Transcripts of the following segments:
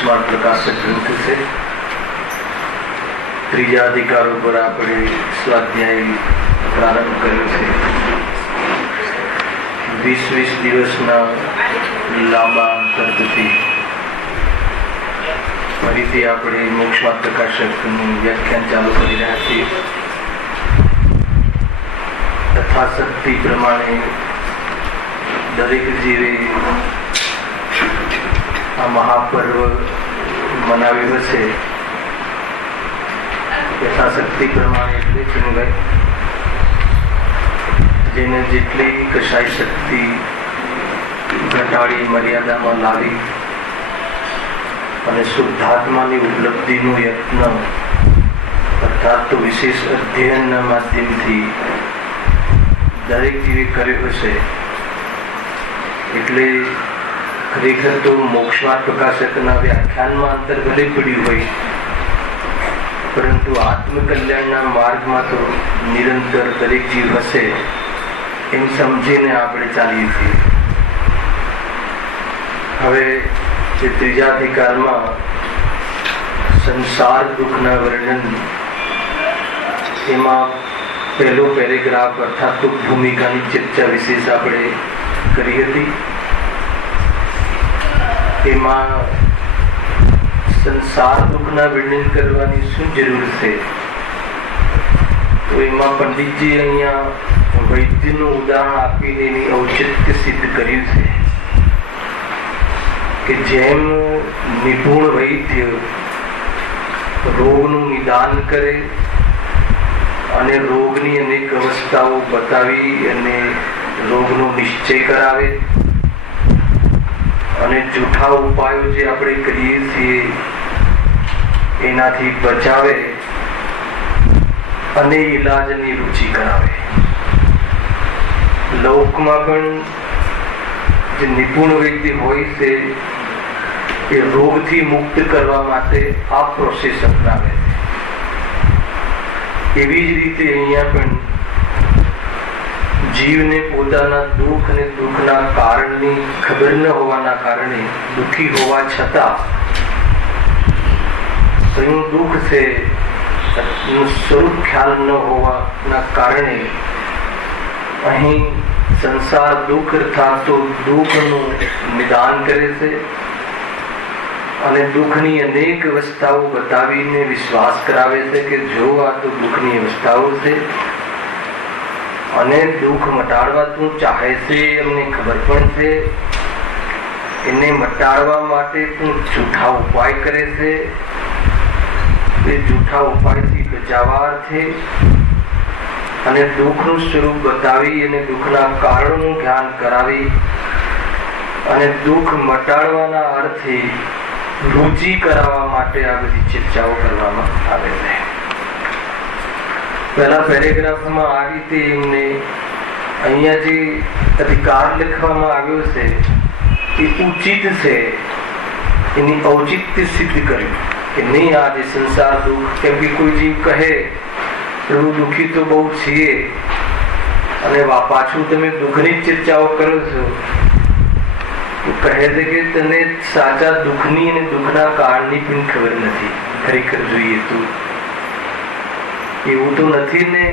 મોક્ષમાર્ગ પ્રકાશક ગ્રંથ છે. ત્રીજા અધિકારો પર આપણે સ્વાધ્યાય પ્રારંભ કર્યો છે. 20 દિવસના લાંબા અંતર પછી ફરીથી આપણે મોક્ષમાર્ગ પ્રકાશકનું વ્યાખ્યાન ચાલુ કરી રહ્યા છીએ. યથાશક્તિ પ્રમાણે દરેક જીવે આ મહાપર્વ મનાવ્યું હશે. યથાશક્તિ પ્રમાણે એટલે ચિનુભાઈ જેને જેટલી કશાય શક્તિ ઘટાડી મર્યાદામાં લાવી અને શુદ્ધાત્માની ઉપલબ્ધિનો યત્ન અર્થાત તો વિશેષ અધ્યયનના માધ્યમથી દરેક જીવે કર્યો હશે. એટલે ખરેખર તો મોક્ષમાર્ગ પ્રકાશકના વ્યાખ્યાનમાં અંતર ભલે પડ્યું હોય, પરંતુ આત્મકલ્યાણના માર્ગમાં તો નિરંતર દરેક જીવ હશે એમ સમજીને આપણે ચાલીએ છીએ. હવે જે ત્રીજા અધિકારમાં સંસાર દુઃખના વર્ણન, એમાં પહેલો પેરેગ્રાફ અર્થાત તો ભૂમિકાની ચર્ચા વિશેષ આપણે કરી હતી. એમાં સંસાર દુઃખના વર્ણન કરવાની શું જરૂર છે, તો એમાં પંડિતજી અહીંયા વૈદ્યનું ઉદાહરણ આપીને એની ઔચિત્ય સિદ્ધ કર્યું છે કે જેમ નિપુણ વૈદ્ય રોગનું નિદાન કરે અને રોગની અનેક અવસ્થાઓ બતાવી અને રોગનો નિશ્ચય કરાવે અને જૂઠા ઉપાયો જે આપણે કરીએ છીએ એનાથી બચાવે અને ઈલાજની રુચિ કરાવે. લોકમાં પણ જે નિપુણ વૈદ્ય હોય છે એ રોગથી મુક્ત કરવા માટે આ પ્રોસેસ અપનાવે છે. એવી જ રીતે અહીંયા પણ જીવને પોતાના દુઃખ અને દુઃખના કારણની ખબર ન હોવાના કારણે દુઃખી હોવા છતાં કયું દુઃખ છે એનું સ્વરૂપ ખ્યાલ ન હોવાના કારણે અહીં સંસાર દુઃખ અર્થાત તો દુઃખનું નિદાન કરે છે અને દુઃખની અનેક અવસ્થાઓ બતાવીને વિશ્વાસ કરાવે છે કે જો આ તો દુઃખની અવસ્થાઓ છે અને દુઃખ મટાડવા તું ચાહે છે, એમને ખબર પણ છે. એને મટાડવા માટે તું જૂઠા ઉપાય કરે છે. એ જૂઠા ઉપાયથી બચાવાર્થે અને દુઃખનું સ્વરૂપ બતાવી અને દુઃખના કારણોનું જ્ઞાન કરાવી અને દુઃખ મટાડવાના અર્થે રુચિ કરાવવા માટે આ બધી ચર્ચાઓ કરવામાં આવે છે. પહેલા પેરેગ્રાફમાં આ રીતે એમને અહીંયા જે અધિકાર લખવામાં આવ્યો છે એ ઉચિત છે, એની ઔચિત્ય સિદ્ધ કર્યું કે નહીં આ જે સંસાર દુઃખ, કેમ કે કોઈ જીવ કહે પ્રભુ દુઃખી તો બહુ છીએ અને પાછું તમે દુઃખની ચર્ચાઓ કરો છો, કહે છે કે તને સાચા દુઃખની અને દુઃખના કારણની પણ ખબર નથી. ખરેખર જોઈએ તો એવું તો નથી ને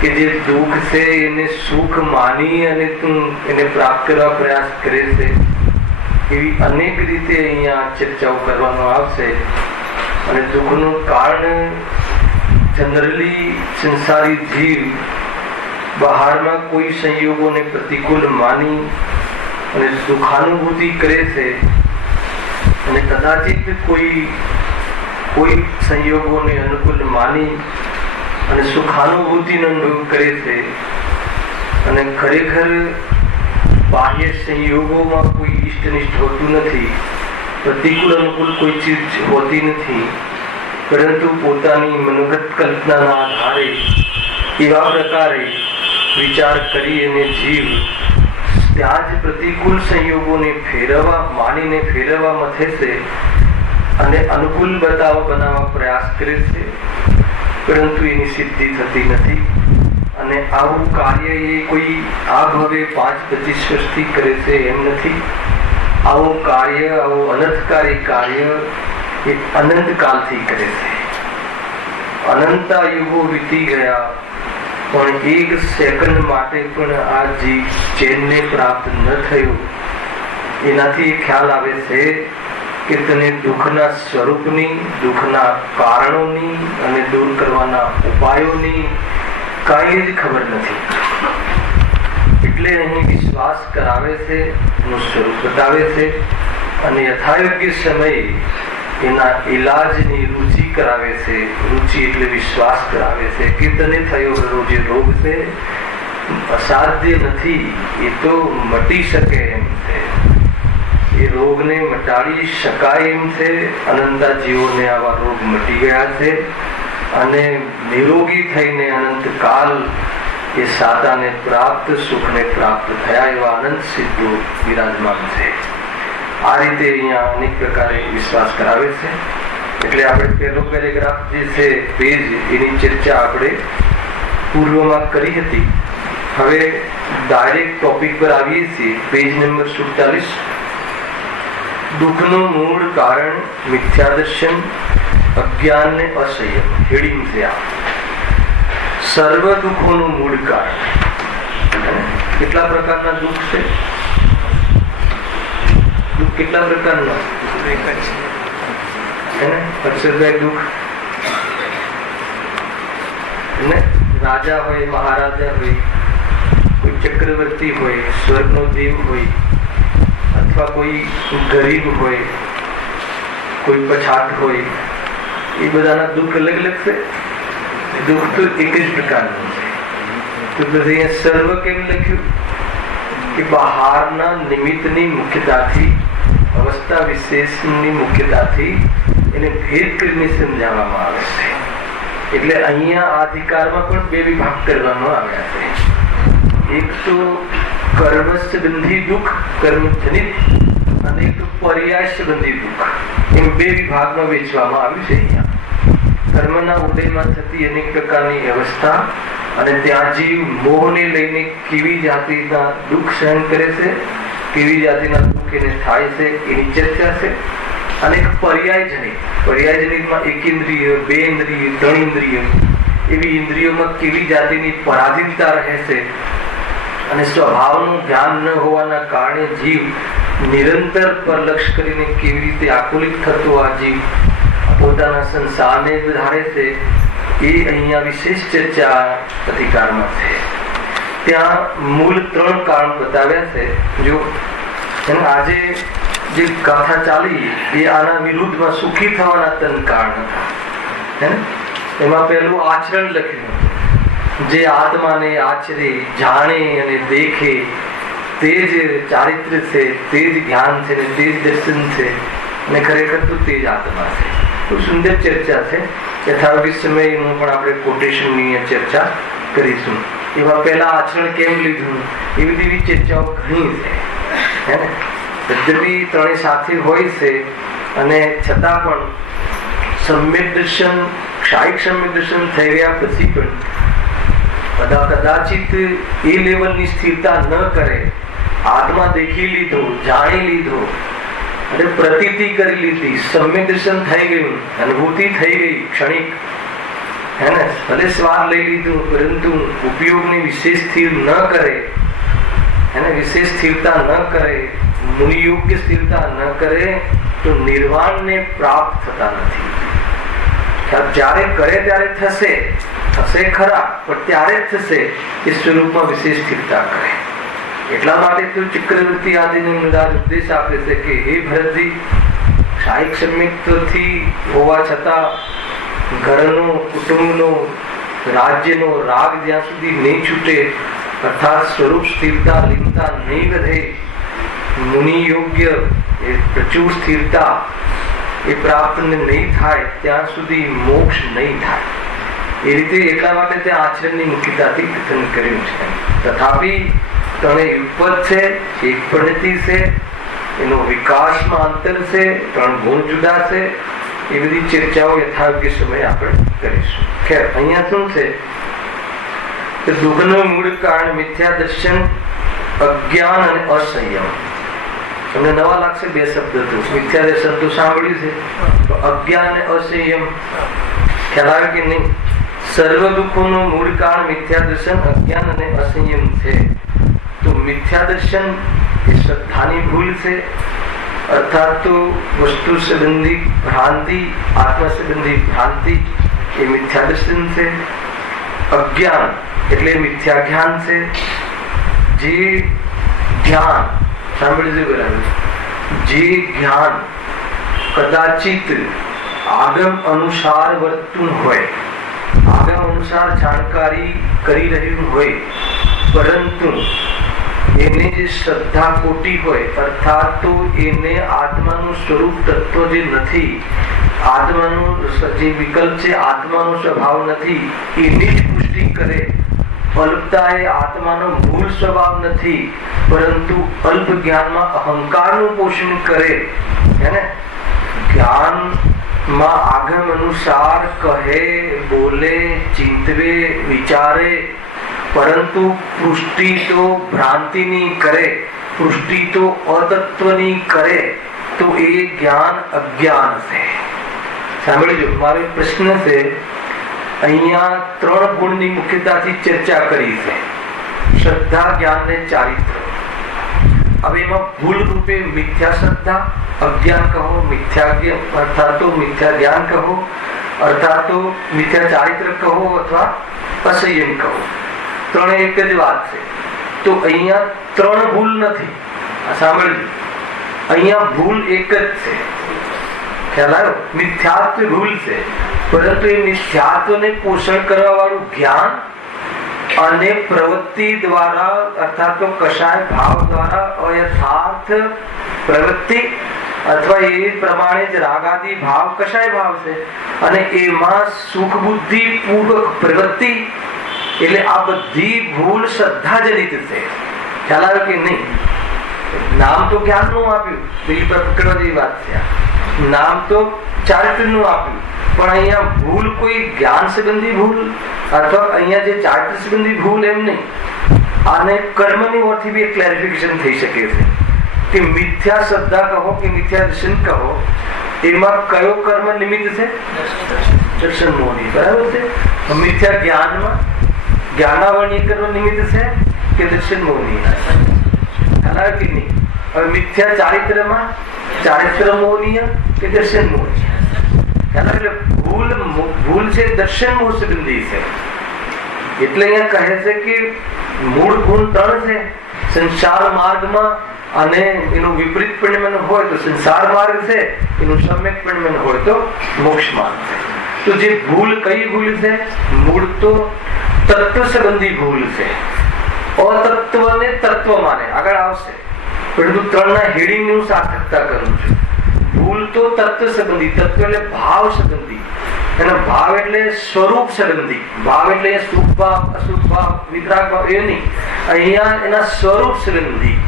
કે જે દુઃખ છે એને સુખ માની અને તું એને પ્રાપ્ત કરવા પ્રયાસ કરે છે. એવી અનેક રીતે અહીંયા ચર્ચાઓ કરવામાં આવશે. અને દુઃખનું કારણ જનરલી સંસારી જીવ બહારના કોઈ સંયોગોને પ્રતિકૂળ માની અને સુખાનુભૂતિ કરે છે અને કદાચિત કોઈ સંયોગોને અનુકૂળ માની અને સુખાનુભૂતિનો અનુભવ કરે છે. અને ખરેખર બાહ્ય સંયોગોમાં કોઈ ઇષ્ટનિષ્ઠ હોતું નથી, પ્રતિકૂળ અનુકૂળ કોઈ ચીજ હોતી નથી, પરંતુ પોતાની મનોગત કલ્પનાના આધારે એવા પ્રકારે વિચાર કરી અને જીવ ત્યાં જ પ્રતિકૂળ સંયોગોને માનીને ફેરવવા મથે છે અને અનુકૂળ બનાવવા પ્રયાસ કરે છે, પરંતુ એની સિદ્ધિ થતી નથી. અને આવું કાર્ય એ કોઈ આ ભવે 5-25 વર્ષથી કરે છે એમ નથી. આવું કાર્ય, આવું અનર્થકારી કાર્ય એ અનંત કાલથી કરે છે. અનંતા યુગો વીતી ગયા પણ એક સેકન્ડ માટે પણ આ જીવ ચેનને પ્રાપ્ત ન થયું. એનાથી ખ્યાલ આવે છે કે તને દુઃખના સ્વરૂપની, દુઃખના કારણોની અને દૂર કરવાના ઉપાયોની કાંઈ જ ખબર નથી. એટલે અહીં વિશ્વાસ કરાવે છે, એનું સ્વરૂપ બતાવે છે અને યથાયોગ્ય સમયે એના ઈલાજની રુચિ કરાવે છે. રુચિ એટલે વિશ્વાસ કરાવે છે કે તને થયો જે રોગ છે અસાધ્ય નથી, એ તો મટી શકે એમ છે. એ રોગને મટાડી શકાય એમ છે. અનંતા જીવોને આવા રોગ મટી ગયા છે અને નિરોગી થઈને અનંત કાલ એ સાદાને પ્રાપ્ત, સુખને પ્રાપ્ત થયા એવા અનંત સિદ્ધો વિરાજમાન છે. આ રીતે અહીંયા અનેક પ્રકારે વિશ્વાસ કરાવે છે. એટલે આપણે પહેલો પેરેગ્રાફ જે છે પેજ, એની ચર્ચા આપણે પૂર્વમાં કરી હતી. હવે ડાયરેક્ટ ટોપિક પર આવીએ છીએ. Page number 47. દુઃખનું મૂળ કારણ મિથ્યાદર્શન, અજ્ઞાન ને અસંયમ. હેડિંગ છે આ. સર્વ દુઃખોનું મૂળ કારણ. કેટલા પ્રકારના દુઃખ છે? દુઃખ કેટલા પ્રકારના? અક્ષરભાઈ, દુઃખ રાજા હોય, મહારાજા હોય, કોઈ ચક્રવર્તી હોય, સ્વર્ગનો દેવ હોય, અથવા કોઈ ગરીબ હોય, કોઈ પછાત હોય, એ બધાના દુઃખ અલગ અલગ છે. દુઃખ તો એક જ પ્રકારનું છે. તો પછી અહીંયા સર્વ કેમ લખ્યું? કે બહારના નિમિત્તની મુખ્યતાથી, અવસ્થા વિશેષની મુખ્યતાથી એને ભેદ કરીને સમજાવવામાં આવે છે. એટલે અહીંયા આ અધિકારમાં પણ બે વિભાગ કરવામાં આવ્યા છે. એક તો કર્મ સંબંધી દુઃખ, કર્મજનિત, અને એક પર્યાય સંબંધી દુઃખ, એમ બે વિભાગમાં વેચવામાં આવ્યું છે. અહીંયા કર્મના ઉદયમાં થતી અનેક પ્રકારની અવસ્થા અને ત્યાં જીવ મોહને લઈને કેવી જાતિના દુઃખ સહન કરે છે, કેવી જાતિના દુઃખ એને થાય છે, એની ચર્ચા છે. અને એક પર્યાયજનિત, પર્યાયજનિતમાં એક ઇન્દ્રિય, બે ઇન્દ્રિય, ત્રણ ઇન્દ્રિય, એવી ઇન્દ્રિયોમાં કેવી જાતિની પરાધીનતા રહે છે અને સ્વભાવનું ધ્યાન ન હોવાના કારણે જીવ નિરંતર પરલક્ષ કરીને કેવી રીતે આકુલિત થતો આ જીવ પોતાના સંસારને વધારે છે, એ અહીંયા વિશેષ ચર્ચા અધિકારમાં છે. ત્યાં મૂળ 3 કારણ બતાવ્યા છે. જો આજે જે ગાથા ચાલી એ આના વિરુદ્ધમાં સુખી થવાના 3 કારણ હતા. એમાં પહેલું આચરણ લખ્યું. જે આત્માને આચરે, જાણે અને દેખે તે જ ચારિત્ર છે, તે જ જ્ઞાન છે, તે જ દર્શન છે અને ખરેખર તો તે જ આત્મા છે. ખૂબ સુંદર ચર્ચા છે. યથાવત સમયનું પણ આપણે કોટેશનની ચર્ચા કરીશું. એમાં પહેલા આચરણ કેમ લીધું, એવી એવી ચર્ચાઓ ઘણી છે. પદ્ધતિ ત્રણેય સાથે હોય છે અને છતાં પણ સમ્યક દર્શન, ક્ષાયિક સમ્યક દર્શન થઈ ગયા પછી પણ કદાચિત એ લેવલની સ્થિરતા ન કરે. આત્મા દેખી લીધો, જાણી લીધો અને પ્રતીતિ કરી લીધી, સમ્યક દર્શન થઈ ગયું, અનુભૂતિ થઈ ગઈ ક્ષણિક, ભલે સ્વાદ લઈ લીધું પરંતુ ઉપયોગની વિશેષ સ્થિર ન કરે, વિશેષ સ્થિરતા ન કરે, મુનિ યોગ્ય સ્થિરતા ન કરે તો નિર્વાણને પ્રાપ્ત થતા નથી. જ્યારે કરે ત્યારે થશે ખરા, પણ ત્યારે જ થશે એ સ્વરૂપમાં વિશેષ સ્થિરતા કરે. એટલા માટે તો ચક્રવર્તી આદિને બધા ઉપદેશ આપે છે કે હે ભરતજી, ક્ષાયિક સમ્યકથી હોવા છતાં ઘરનો, કુટુંબનો, રાજ્યનો રાગ જ્યાં સુધી નહીં છૂટે, અર્થાત સ્વરૂપ સ્થિરતા, લીનતા નહીં વધે, મુનિ યોગ્ય એ પ્રચુર સ્થિરતા એ પ્રાપ્ત નહીં થાય ત્યાં સુધી મોક્ષ નહીં થાય. એ રીતે એટલા માટે ત્યાં આચરણની મુખ્યતાથી કથન કર્યું છે. તથાપિ ત્રણેય યુગપદ છે, એક પરિણતિ છે, એનો વિકાસમાં અંતર છે, 3 ગુણ જુદા છે. એ બધી ચર્ચાઓ યથાયોગ્ય સમય આપણે કરીશું. ખેર, અહીંયા શું છે કે દુઃખનું મૂળ કારણ મિથ્યા દર્શન, અજ્ઞાન અને અસંયમ. તમને નવા લાગશે બે શબ્દ તો મિથ્યા દર્શન તો સાંભળ્યું છે, તો અજ્ઞાન અને અસંયમ ખ્યાલ આવે કે નહીં? સર્વ દુઃખોનું મૂળ કારણ મિથ્યા દર્શન, અજ્ઞાન અને અસંયમ છે. તો મિથ્યા દર્શન એ શ્રદ્ધાની ભૂલ છે, અર્થાત તો વસ્તુ સંબંધી ભ્રાંતિ, આત્મા સંબંધી ભ્રાંતિ એ મિથ્યા દર્શન છે. અજ્ઞાન એટલે મિથ્યા જ્ઞાન છે. જે જ્ઞાન સાંભળજો બરાબર, જે જ્ઞાન કદાચિત આગમ અનુસાર વર્તતું હોય, આગમ અનુસાર જાણકારી કરી રહ્યું હોય, પરંતુ એને જે શ્રદ્ધા ખોટી હોય, અર્થાત તો એને આત્માનું સ્વરૂપ તત્વ જે નથી, આત્માનું જે વિકલ્પ છે, આત્માનો સ્વભાવ નથી, એની જ પુષ્ટિ કરે. અલ્પતા એ આત્માનો મૂળ સ્વભાવ નથી, પરંતુ અલ્પ જ્ઞાનમાં અહંકારનું પોષણ કરે. હે જ્ઞાનમાં આગમ અનુસાર કહે, બોલે, ચિંતવે, વિચારે, પરંતુ પુષ્ટિ તો ભ્રાંતિની કરે, પુષ્ટિ તો અતત્વની કરે, તો એ જ્ઞાન અજ્ઞાન છે. સાંભળજો, મારો પ્રશ્ન છે, અહીંયા 3 ગુણની મુખ્યતાથી ચર્ચા કરી છે: શ્રદ્ધા, જ્ઞાન ને ચારિત્ર. હવે એમાં ભૂલ રૂપે મિથ્યા શ્રદ્ધા, અજ્ઞાન કહો, મિથ્યા જ્ઞાન અર્થાત તો મિથ્યા જ્ઞાન કહો, અર્થાત તો મિથ્યા ચારિત્ર કહો, અથવા અસંયમ કહો, ત્રણે એક જ વાત છે. તો અહીંયા 3 ભૂલ નથી. સાંભળજો, અહીંયા ભૂલ એક જ છે. ખ્યાલ આવ્યો? મિથ્યાત્વ ભૂલ છે, પરંતુ એ મિથ્યાત્વને પોષણ કરવા વાળું જ્ઞાન અને પ્રવૃત્તિ દ્વારા, અર્થાત તો કશાય ભાવ દ્વારા અયથાર્થ પ્રવૃત્તિ, અથવા એ પ્રમાણે જ રાગાદી ભાવ, કશાય ભાવ છે, અને એમાં સુખ બુદ્ધિ પૂર્વક પ્રવૃત્તિ, એટલે આ બધી ભૂલ શ્રદ્ધાજનિત છે. ખ્યાલ આવ્યો કે નહીં? નામ તો જ્ઞાનનું આપ્યું, દિલ પર પકડવા જેવી વાત છે. નામ તો ચારિત્રનું આપ્યું, પણ અહીંયા ભૂલ કોઈ જ્ઞાન સંબંધી ભૂલ, અથવા અહીંયા જે ચારિત્ર સંબંધી ભૂલ એમ નહીં. આને કર્મની ઓરથી બી ક્લેરિફિકેશન થઈ શકે છે કે મિથ્યા શ્રદ્ધા કહો કે મિથ્યા દર્શન કહો, એમાં કયો કર્મ નિમિત્ત છે? દર્શન મોહની. બરાબર છે? મિથ્યા જ્ઞાનમાં જ્ઞાનાવરણીય કર્મ નિમિત્ત છે કે દર્શન મોહની? કે નહીં? હવે મિથ્યા ચારિત્રમાં ચારિત્ર મોહનીય કે દર્શન મોહનીય? એટલે ભૂલ છે દર્શન મોહ સંબંધી છે. એટલે અહીંયા કહે છે કે મૂળ ગુણ 3 છે સંસાર માર્ગમાં, અને એનું વિપરીત પરિણમન હોય તો સંસાર માર્ગ છે, એનું સમ્યક પરિણમન હોય તો મોક્ષ માર્ગ છે. તો જે ભૂલ કઈ ભૂલ છે? મૂળ તો તત્વ સંબંધી ભૂલ છે. અતત્વને તત્વ માને, આગળ આવશે, પરંતુ 3ના હેડિંગ હું સાર્થકતા કરું છું. ભૂલ તો તત્વ સંબંધી, તત્વ એટલે ભાવ સંબંધી, અને ભાવ એટલે સ્વરૂપ સંબંધી. ભાવ એટલે સુખ ભાવ, અસુખ ભાવ, વિતરાગ ભાવ, એ નહીં. અહીંયા એના સ્વરૂપ સંબંધી,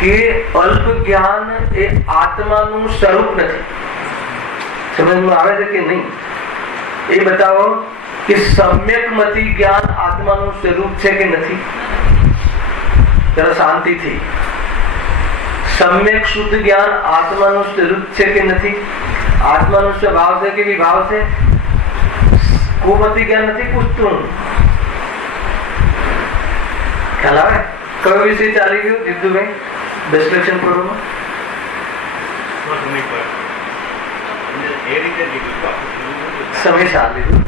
કે અલ્પ જ્ઞાન એ આત્માનું સ્વરૂપ નથી. સમજમાં આવે છે કે નહીં? એ બતાવો કે સમ્યક મતિ જ્ઞાન આત્માનું સ્વરૂપ છે કે નથી? જરા શાંતિથી. સમ્યક શુદ્ધ જ્ઞાન આત્માનું સ્વરૂપ છે કે નથી? આત્માનો સ્વભાવ છે કે વિભાવ છે? કુમતિ જ્ઞાન નથી પૂછતું. ખ્યાલ આવે? કયો વિષય ચાલી ગયો જીતુભાઈ દશલક્ષણ પૂર્વમાં? સમય સાર લીધું.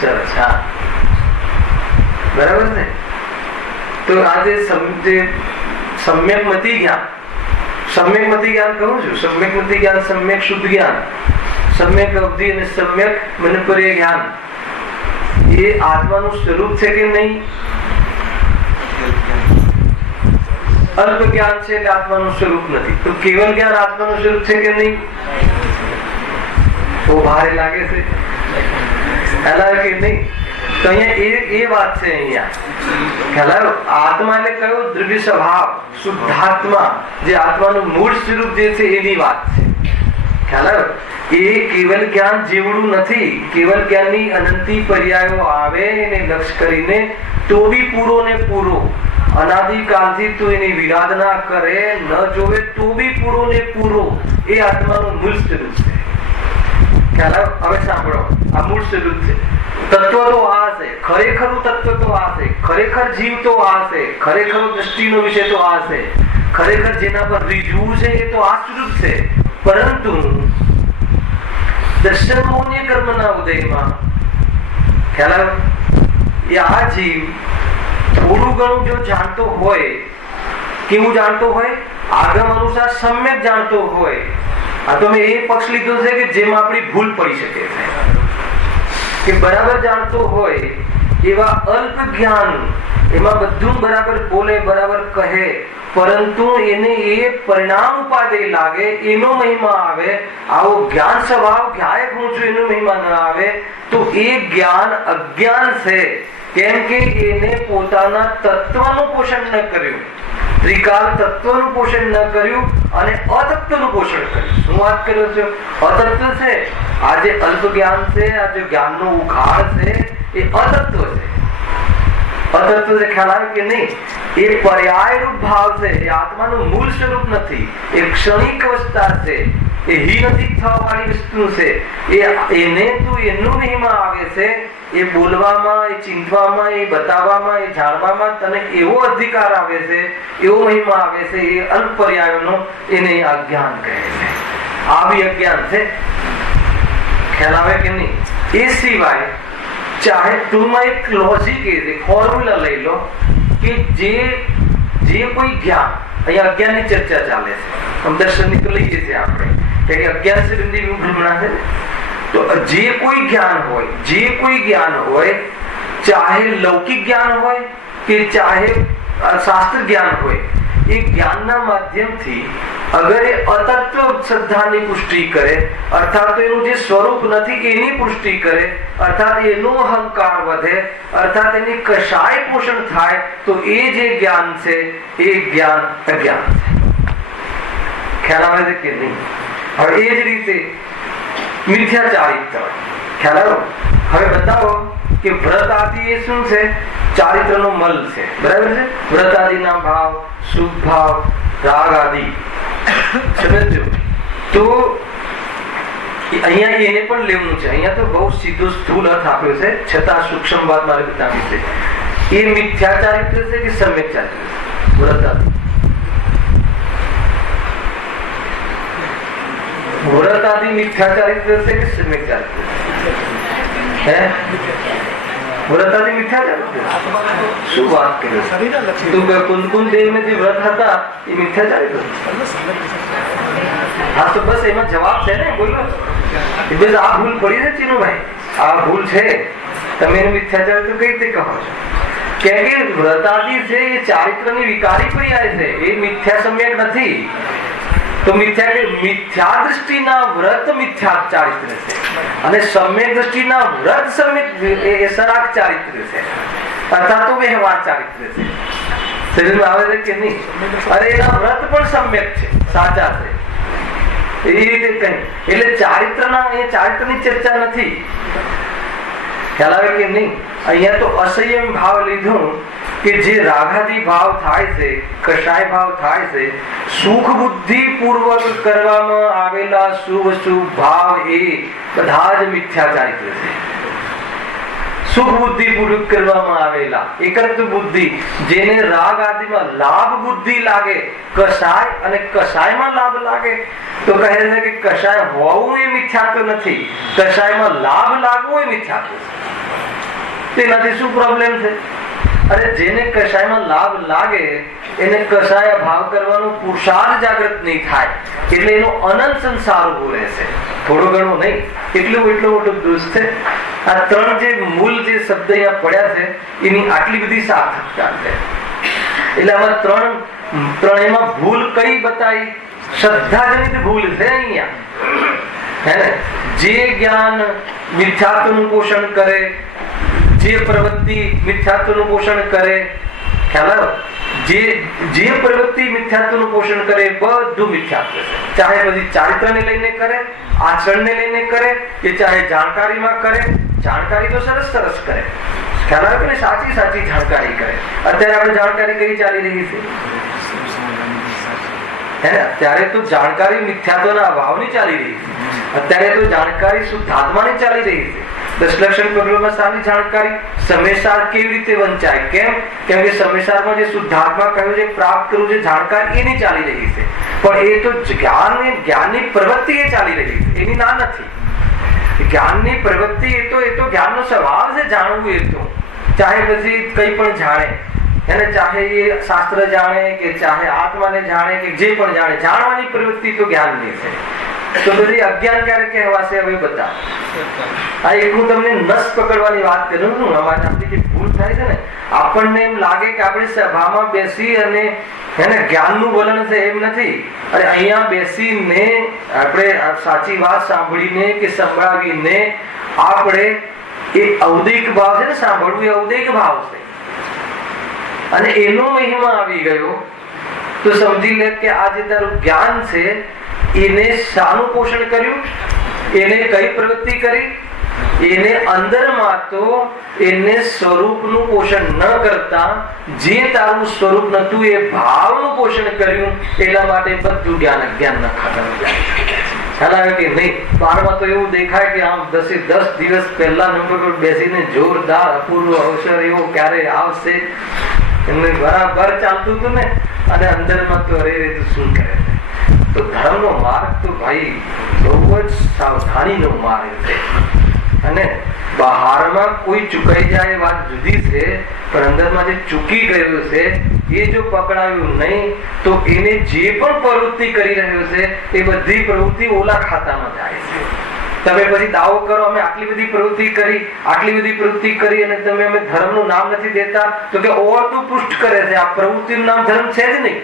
સરસ. હા, બરાબર ને? તો આજે સમ્યક મતિ જ્ઞાન, સમ્યક મતિ જ્ઞાન કહું છું. સમ્યક મતિ જ્ઞાન, સમ્યક શુદ્ધ જ્ઞાન, સમ્યક અવધિ અને સમ્યક મનપર્ય જ્ઞાન, એ આત્માનું સ્વરૂપ છે કે નહીં? અલ્પ જ્ઞાન છે એટલે આત્માનું સ્વરૂપ નથી. તો કેવલ જ્ઞાન આત્માનું સ્વરૂપ છે કે નહીં? બહુ ભારે લાગે છે, કે નહીં? તો અહીંયા એ વાત છે. અહીંયા આત્મા એટલે કયો? દ્રવ્ય સ્વભાવ, શુદ્ધાત્મા, જે આત્માનું મૂળ સ્વરૂપ જે છે એની વાત છે. ખ્યાલ આવ્યો? એ કેવલ જ્ઞાન જેવડું નથી. કેવલ જ્ઞાનની અનંતી પર્યાયો આવે એને લક્ષ કરીને તો બી પૂરો ને પૂરો અનાદિકાળથી તું એની વિરાધના કરે, ન જોવે તો બી પૂરો ને પૂરો એ આત્માનું મૂળ સ્વરૂપ છે. ખ્યાલ હવે સાંભળો, આ મૂળ સ્વરૂપ છે. તત્વ તો આ છે, ખરેખરનું તત્વ તો આ છે, ખરેખર જીવ તો આ છે, ખરેખર દ્રષ્ટિનો વિષય તો આ છે, ખરેખર જેના પર રીઝવું છે એ તો આ સ્વરૂપ છે. પરંતુ દર્શન મોહનીય કર્મના ઉદયમાં ખ્યાલ એ આ જીવ થોડું ઘણું જો જાણતો હોય, કેવું જાણતો હોય? આગમ અનુસાર સમ્યક જાણતો હોય. આ તો મેં એ પક્ષ લીધો છે કે જેમાં આપણી ભૂલ પડી શકે છે, કે બરાબર જાણતો હોય એવા અલ્પ જ્ઞાન, એમાં બધું બરાબર બોલે, બરાબર કહે, પરંતુ એને એ પરિણામ ઉપાદેય લાગે, એનો મહિમા આવે. આવો જ્ઞાન સ્વભાવ જ્ઞાયક હું છું એનો મહિમા ન આવે તો એ જ્ઞાન અજ્ઞાન છે. કેમ કે એને પોતાના તત્વનું પોષણ ન કર્યું, ત્રિકાલ તત્વનું પોષણ ન કર્યું અને અતત્વનું પોષણ કર્યું. શું વાત કર્યો છે? અતત્વ છે. આ જે અલ્પ જ્ઞાન છે, આ જે જ્ઞાનનો ઉઘાડ છે એ અતત્વ છે. અતત્વ છે, ખ્યાલ આવે કે નહીં? એ પર્યાય રૂપ ભાવ છે, એ આત્માનું મૂળ સ્વરૂપ નથી, એ ક્ષણિક અવસ્થા છે, એ હિનથી થવા વાળી વસ્તુ છે. એને તો એનું મહિમા આવે છે, એ બોલવામાં, એ ચિંતવામાં, એ બતાવવામાં, એ જાણવામાં તને એવો અધિકાર આવે છે, એવો મહિમા આવે છે. એ અલ્પ પર્યાયોનો એને અજ્ઞાન કહે છે. આ બી અજ્ઞાન છે. ખ્યાલ આવે કે નહીં? એ સિવાય ચાહે તુમાં એક લોજિક, એક ફોર્મ્યુલા લઈ લો કે જે કોઈ જ્ઞાન, અહીંયા અજ્ઞાનની ચર્ચા ચાલે છે, દર્શનની તો લઈએ છીએ આપણે કે અજ્ઞાન છે બિંદી ભ્રમણા છે. તો જે કોઈ જ્ઞાન હોય, જે કોઈ જ્ઞાન હોય, ચાહે લૌકિક જ્ઞાન હોય કે ચાહે શાસ્ત્ર જ્ઞાન હોય, એ જ્ઞાનના માધ્યમથી અગર એ અતત્વ શ્રદ્ધાની પુષ્ટિ કરે, અર્થાત એનું જે સ્વરૂપ નથી એની પુષ્ટિ કરે, અર્થાત એનો અહંકાર વધે, અર્થાત એની કશાય પોષણ થાય, તો એ જે જ્ઞાન છે એ જ્ઞાન અજ્ઞાન છે. ખ્યાલ આવે છે કે નહીં? હવે એ જ રીતે મિથ્યાચારિત્ર, ખ્યાલ આવ્યો? હવે બતાવો કે વ્રત આદિ એ શું છે? ચારિત્રનો મલ છે, બરાબર છે? વ્રત આદિના ભાવ, શુભ ભાવ, રાગ આદિ સમજો. તો અહીંયા એને પણ લેવું છે. અહીંયા તો બહુ સીધો સ્થૂલ અર્થ આપ્યો છે, છતાં સૂક્ષ્મ વાત મારે બતાવી છે. એ મિથ્યા ચારિત્ર છે કે સમ્યક ચારિત્ર છે? વ્રત આદિ, વ્રત આદિ મિથ્યા ચારિત્ર છે કે સમ્યક ચારિત્ર છે? વ્રત આદિ મિથ્યા ચારિત્ર. શું વાત કરે? કુંદકુંદ દેવ ને જે વ્રત હતા એ મિથ્યા ચારિત્ર. હા તો બસ એમાં જવાબ છે ને, બોલો. બસ આ ભૂલ પડી છે ચીનુભાઈ, આ ભૂલ છે. તમે એનું મિથ્યા ચારિત્ર કઈ રીતે કહો છો? કેમ કે વ્રત આદિ છે એ ચારિત્રની વિકારી પર્યાય છે, એ મિથ્યા સમ્યક નથી. તો મિથ્યા દ્રષ્ટિના વ્રત મિથ્યા ચારિત્ર છે અને સમ્યક દ્રષ્ટિના વ્રત સમ્યક એ સરાગ ચારિત્ર છે, અર્થાત તો વ્યવહાર ચારિત્ર છે. શરીરમાં આવે છે કે નહીં? અરે એના વ્રત પણ સમ્યક છે, સાચા છે. એ રીતે કઈ એટલે ચારિત્રના, એ ચારિત્રની ચર્ચા નથી. ખ્યાલ આવે કે નહીં? અહીંયા તો અસંયમ ભાવ લીધું કે જે રાગાદી ભાવ થાય છે, કષાય ભાવ થાય છે, સુખ બુદ્ધિ પૂર્વક કરવામાં આવેલા શુભ શુભ ભાવ એ બધા જ મિથ્યા ચારિત્ર છે. સુખ બુદ્ધિ પૂર્વક કરવામાં આવેલા એકત્વ બુદ્ધિ, જેને રાગ આદિમાં લાભ બુદ્ધિ લાગે, કષાય અને કષાયમાં લાભ લાગે, તો કહે છે કે કષાય હોવું એ મિથ્યાત્વ નથી, કષાયમાં લાભ લાગવો એ મિથ્યાત્વ છે. તેનાથી શું પ્રોબ્લેમ છે? અરે જેને કષાયમાં લાભ લાગે એને કષાય ભાવ કરવાનો પુરુષાર્થ જાગૃત નહીં થાય, એટલે એનો અનંત સંસાર ઉભો રહેશે. થોડો ઘણો નહીં, એટલો મોટો દોષ છે. આ ત્રણ જે મૂળ જે શબ્દ અહીંયા પડ્યા છે એની આટલી બધી સાર્થકતા છે. એટલે આમાં ત્રણ એમાં ભૂલ કઈ બતાવી? શ્રદ્ધાજનિત ભૂલ છે અહીંયા, હે ને? જે જ્ઞાન મિથ્યાત્વનું પોષણ કરે, જે પ્રવૃત્તિ મિથ્યાત્વનું પોષણ કરે, ખ્યાલ આવ્યો? જે પ્રવૃત્તિ મિથ્યાત્વનું પોષણ કરે બધું મિથ્યાત્વ છે. ચાહે બધી ચારિત્રને લઈને કરે, આચરણને લઈને કરે, કે ચાહે જાણકારીમાં કરે. જાણકારી તો સરસ કરે, ખ્યાલ આવે કે સાચી સાચી જાણકારી કરે. અત્યારે આપણે જાણકારી કઈ ચાલી રહી છે? હે ને? અત્યારે તો જાણકારી મિથ્યાત્વના અભાવની ચાલી રહી છે. અત્યારે તો જાણકારી શુદ્ધાત્માની ચાલી રહી છે. 10 લક્ષણ પગલોમાં સારી જાણકારી સમયસાર કેવી રીતે વંચાય, કેમ કે સમયસારમાં જે શુદ્ધાત્મા કહ્યું છે પ્રાપ્ત કરવું છે જાણકારી એની ચાલી રહી છે. પણ એ તો જ્ઞાનની પ્રવૃત્તિ એ ચાલી રહી છે, એની ના નથી. જ્ઞાનની પ્રવૃત્તિ એ તો જ્ઞાનનો સ્વભાવ છે જાણવું. એ તો ચાહે પછી કઈ પણ જાણે, એને ચાહે એ શાસ્ત્ર જાણે કે ચાહે આત્માને જાણે કે જે પણ જાણે, જાણવાની પ્રવૃત્તિ તો જ્ઞાનની છે. તો બધી અજ્ઞાન ક્યારે કહેવાશે? હવે બધા આ એક હું તમને નસ પકડવાની વાત કરું છું. અમારે આપણી જે ભૂલ થાય છે ને, આપણને એમ લાગે કે આપણે સભામાં બેસી અને એને જ્ઞાનનું વલણ છે, એમ નથી. અરે અહીંયા બેસીને આપણે સાચી વાત સાંભળીને કે સંભળાવીને આપણે એ ઔદિક ભાવ છે ને, સાંભળવું એ ઔદિક ભાવ છે, અને એનો મહિમા આવી ગયો તો સમજી લે કે આ જે તારું જ્ઞાન છે એને શાનું પોષણ કર્યું, એને કઈ પ્રવૃત્તિ કરી, એને અંદરમાં તો એને સ્વરૂપનું પોષણ ન કરતા જે તારું સ્વરૂપ નતું એ ભાવનું પોષણ કર્યું. એટલા માટે બધું જ્ઞાન અજ્ઞાન ન ખતમ જાય. ખ્યાલ આવે કે નહીં? બારમાં તો એવું દેખાય કે આમ 10 દિવસ પહેલા નંબર પર બેસીને જોરદાર અપૂર્વ અવસર એવો ક્યારે આવશે એમને બરાબર ચાલતું હતું ને, અને અંદરમાં તો અરે શું કરે. તો ધર્મનો માર્ગ તો ભાઈ બહુ જ સાવધાનીનો માર્ગ છે. અને બહારમાં કોઈ ચૂકાઈ જાય વાત જુદી છે, પણ અંદરમાં જે ચૂકી ગયું છે એ જો પકડાયું નહીં તો એને જે પણ પ્રવૃત્તિ કરી રહ્યો છે એ બધી પ્રવૃત્તિ ઓલા ખાતામાં જાય છે. તમે પછી દાવો કરો અમે આટલી બધી પ્રવૃત્તિ કરી, આટલી બધી પ્રવૃત્તિ કરી, અને તમે અમે ધર્મનું નામ નથી દેતા, તો કે ઓવરતું પુષ્ટ કરે છે. આ પ્રવૃત્તિનું નામ ધર્મ છે જ નહીં.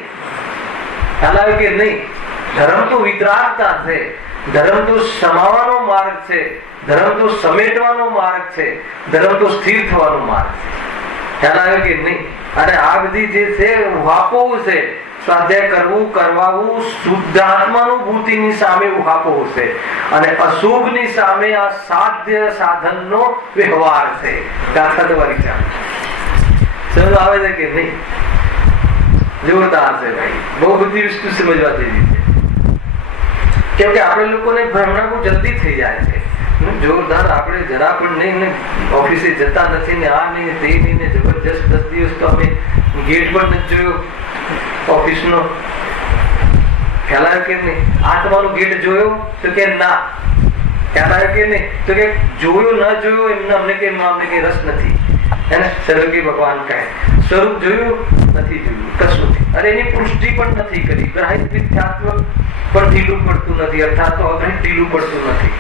ખ્યાલ આવે કે નહીં? ધર્મ તો વિતરાગતા છે, ધર્મ તો સમાવાનો માર્ગ છે, ધર્મ તો સમેટવાનો માર્ગ છે, ધર્મ તો સ્થિર થવાનો માર્ગ છે. ખ્યાલ આવે કે નહીં? અને આ બધી જે છે ઉહાપોવું છે, સ્વાધ્યાય કરવું, કરવાવું, શુદ્ધાત્માનુભૂતિની સામે ઉહાપોવું છે, અને અશુભની સામે આ સાધ્ય સાધનનો વ્યવહાર છે. ગાથા તમારી ચાલે સમજ આવે છે કે નહીં? જોરદાર છે ભાઈ, બહુ બધી વસ્તુ સમજવા જેવી છે. કેમ કે આપણે લોકોને ભ્રમણા બહુ જલ્દી થઈ જાય છે. જોરદાર આપણે જરા પણ નહીં, ઓફિસે જતા નથી ને આ નહીં તે નહીં ને જબરજસ્ત 10 દિવસ તો અમે ગેટ પર નથી જોયો ઓફિસનો. ખ્યાલ આવ્યો કે નહીં? આત્માનો ગેટ જોયો તો કે ના. ખ્યાલ આવ્યો કે નહીં? તો કે જોયો ન જોયો એમને અમને કે રસ નથી. એને સર્વગી ભગવાન કહે સ્વરૂપ જોયું નથી, જોયું કશું નથી. અરે એની પુષ્ટિ પણ નથી કરી. ગ્રહિત મિથ્યાત્વ પણ ઢીલું પડતું નથી, અર્થાત તો અગ્રહિત ઢીલું પડતું નથી.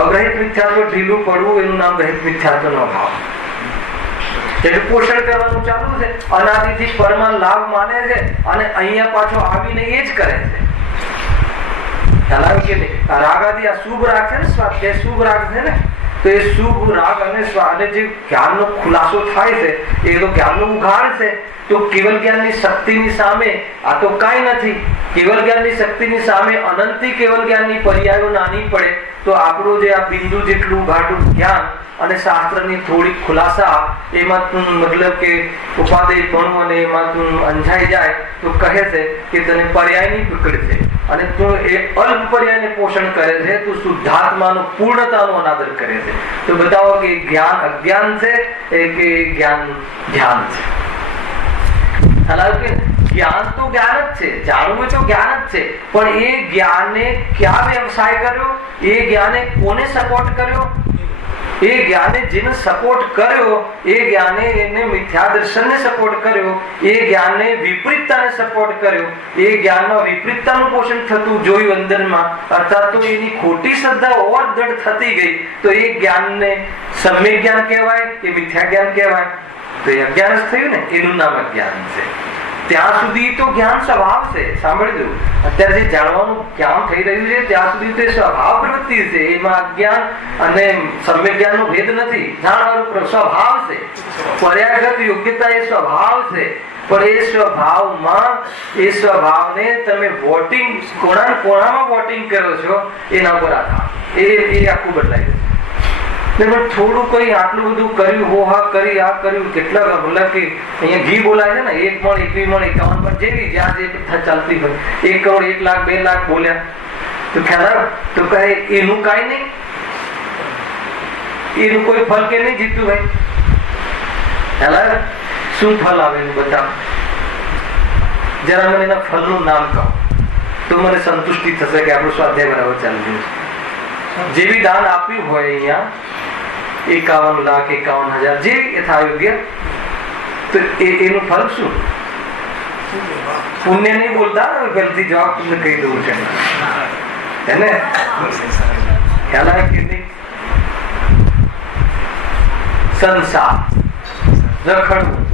અગ્રહિત મિથ્યાત્વ ઢીલું પડવું એનું નામ ગ્રહિત મિથ્યાત્વનો અભાવ. એટલે પોષણ કરવાનું ચાલુ છે, અનાદિથી પરમાન લાભ માને છે, અને અહીંયા પાછો આવીને એ જ કરે છે. ખ્યાલ આવે કે નહીં? રાગ આદિ આ શુભ રાગ છે ને, સ્વાધ્યાય શુભ રાગ છે ને, તો એ શુભ રાગ અને જે જ્ઞાનનો ખુલાસો થાય છે એ તો જ્ઞાનનો ઉઘાડ છે. તો કેવલ જ્ઞાનની શક્તિની સામે આ તો કાંઈ નથી. કેવલ જ્ઞાનની શક્તિની સામે અનંતી કેવલ જ્ઞાનની પર્યાયો નાની પડે તો આપણું જે આ બિંદુ જેટલું ઉઘાડું જ્ઞાન અને શાસ્ત્રની થોડી ખુલાસા એમાં મતલબ કે ઉપાદેય ભણું અને એમાં તું અંજાઈ જાય તો કહે છે કે તને પર્યાયની પકડ છે, અને તું એ અલ્પ પર્યાયને પોષણ કરે છે, તું શુદ્ધાત્માનો પૂર્ણતાનો અનાદર કરે છે. તો બતાવો કે જ્ઞાન અજ્ઞાન છે કે જ્ઞાન ધ્યાન છે. જ્ઞાન તો જ્ઞાન જ છે, જાણવું તો જ્ઞાન જ છે, પણ એ જ્ઞાને ક્યાં વ્યવસાય કર્યો, એ જ્ઞાને કોને સપોર્ટ કર્યો, એ જ્ઞાને જેને સપોર્ટ કર્યો એ જ્ઞાને એને મિથ્યા દર્શનને સપોર્ટ કર્યો, એ જ્ઞાને વિપરીતતાને સપોર્ટ કર્યો, એ જ્ઞાનમાં વિપરીતતાનું પોષણ થતું જોયું અંદરમાં, અર્થાત તો એની ખોટી શ્રદ્ધા ઓર દૃઢ થતી ગઈ, તો એ જ્ઞાનને સમ્યક જ્ઞાન કહેવાય કે મિથ્યા જ્ઞાન કહેવાય? તો એ અજ્ઞાન જ થયું ને, એનું નામ અજ્ઞાન છે. ત્યાં સુધી તો જ્ઞાન સ્વભાવ છે. સાંભળજો, અત્યારે જે જાણવાનું જ્ઞાન થઈ રહ્યું છે ત્યાં સુધી તો સ્વભાવ પ્રવૃત્તિ છે, એમાં અજ્ઞાન અને સમ્યક જ્ઞાનનો ભેદ નથી. જાણવાનું સ્વભાવ છે, પર્યાગત યોગ્યતા એ સ્વભાવ છે. પણ એ સ્વભાવમાં એ સ્વભાવને તમે વોટિંગ કોણામાં વોટિંગ કરો છો એના પર આધાર એ આખું બદલાય છે. ને પણ થોડું કઈ આટલું બધું કર્યું, હો હા કરી, આ કર્યું, કેટલા મતલબ કે અહીંયા ઘી બોલાય છે ને, 1 મણ 21 મણ 51 મણ જેવી જ્યાં જે ચાલતી હોય, 1 કરોડ 1 લાખ 2 લાખ બોલ્યા તો ખ્યાલ તો કહે એનું કાંઈ નહીં, એનું કોઈ ફળ કે નહીં જીતું ભાઈ. ખ્યાલ શું ફળ આવે એનું બતાવો જરા, મને એના ફળનું નામ કહો તો મને સંતુષ્ટિ થશે કે આપણું સ્વાધ્યાય બરાબર ચાલી રહ્યું છે. જે બી દાન આપ્યું હોય અહીંયા 51 લાખ 51,000 જે યથાયોગ્ય, તો એનું ફળ શું? પુણ્ય નહીં બોલતા, ગલતી જવાબ તમને કહી દઉં છે એને ખ્યાલ આવે કે નહીં? સંસાર રખડવું,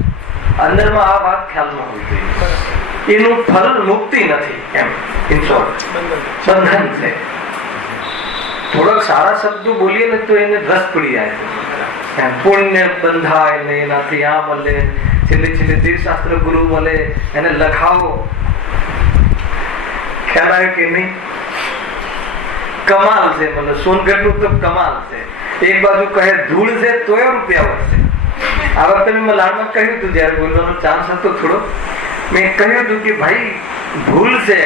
અંદરમાં આ વાત ખ્યાલમાં હોવી જોઈએ. એનું ફળ મુક્તિ નથી, એમ ઇન શોર્ટ બંધન છે. થોડાક સારા શબ્દો બોલીએ ને તો એને રસ પડી જાય છે. પુણ્ય બંધાય ને એનાથી આ મળે, છેલ્લે દેવશાસ્ત્ર ગુરુ મળે, એને લખાવો. ખ્યાલ આવે કે નહીં? કમાલ છે, મને સોનગઢ નું તો કમાલ છે. એક બાજુ કહે ધૂળ છે તોય રૂપિયા વધશે. આ વખતે મેં મલાડમાં કહ્યું હતું, જયારે બોલવાનો ચાન્સ હતો થોડો, મેં કહ્યું હતું કે ભાઈ ભૂલ છે,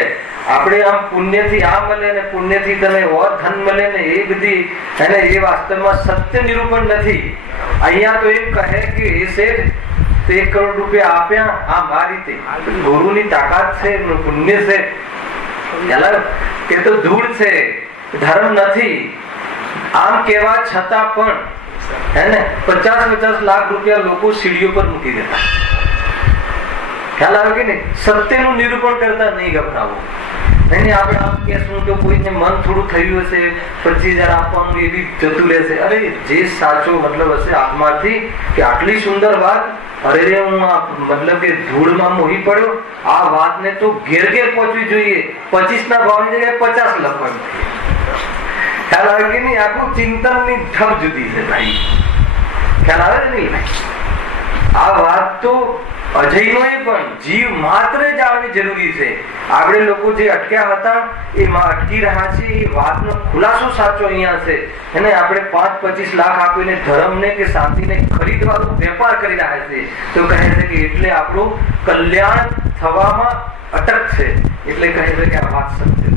આપણે આમ પુણ્યથી આ મળે ને પુણ્યથી તને ઓર ધન મળે ને એ બધી, એને એ વાસ્તવમાં સત્ય નિરૂપણ નથી. અહીંયા તો એમ કહે કે એ શેઠ 1 કરોડ રૂપિયા આપ્યા, આ મારી રીતે ગુરુની તાકાત છે, પુણ્ય છે. કે તો ધૂળ છે, ધર્મ નથી. આમ કેવા છતાં પણ હે ને 50-50 લાખ રૂપિયા લોકો સીડીઓ પર મૂકી દેતા. ખ્યાલ આવે કે નહીં? સત્યનું નિરૂપણ કરતા નહીં ગભરાવો. નહીં આપણે આમ કહેશું તો કોઈને મન થોડું થયું હશે, 25,000 આપવાનું એ બી જતું રહેશે. અરે જે સાચો મતલબ હશે આત્માથી કે આટલી સુંદર વાત, અરે હું મતલબ કે ધૂળમાં મોહી પડ્યો, આ વાતને તો ઘેર પહોંચવી જોઈએ. 25 ના ભાવની જગ્યાએ 50 લખવાની. ખ્યાલ આવે કે નહીં? આખું ચિંતનની ઠપ જુદી છે ભાઈ. ખ્યાલ આવે નહીં ભાઈ? આ વાત તો અજયનો પણ જીવ માત્ર જાણવી જરૂરી છે. આપણે લોકો જે અટક્યા હતા એમાં અટકી રહ્યા છે. એ વાતનો ખુલાસો સાચો અહીંયા છે. એને આપણે 5-25 લાખ આપીને ધર્મને કે શાંતિને ખરીદવાનો વેપાર કરી રહ્યા છે. તો કહે છે કે એટલે આપણું કલ્યાણ થવામાં અટક છે. એટલે કહે છે કે આ વાત સત્ય છે.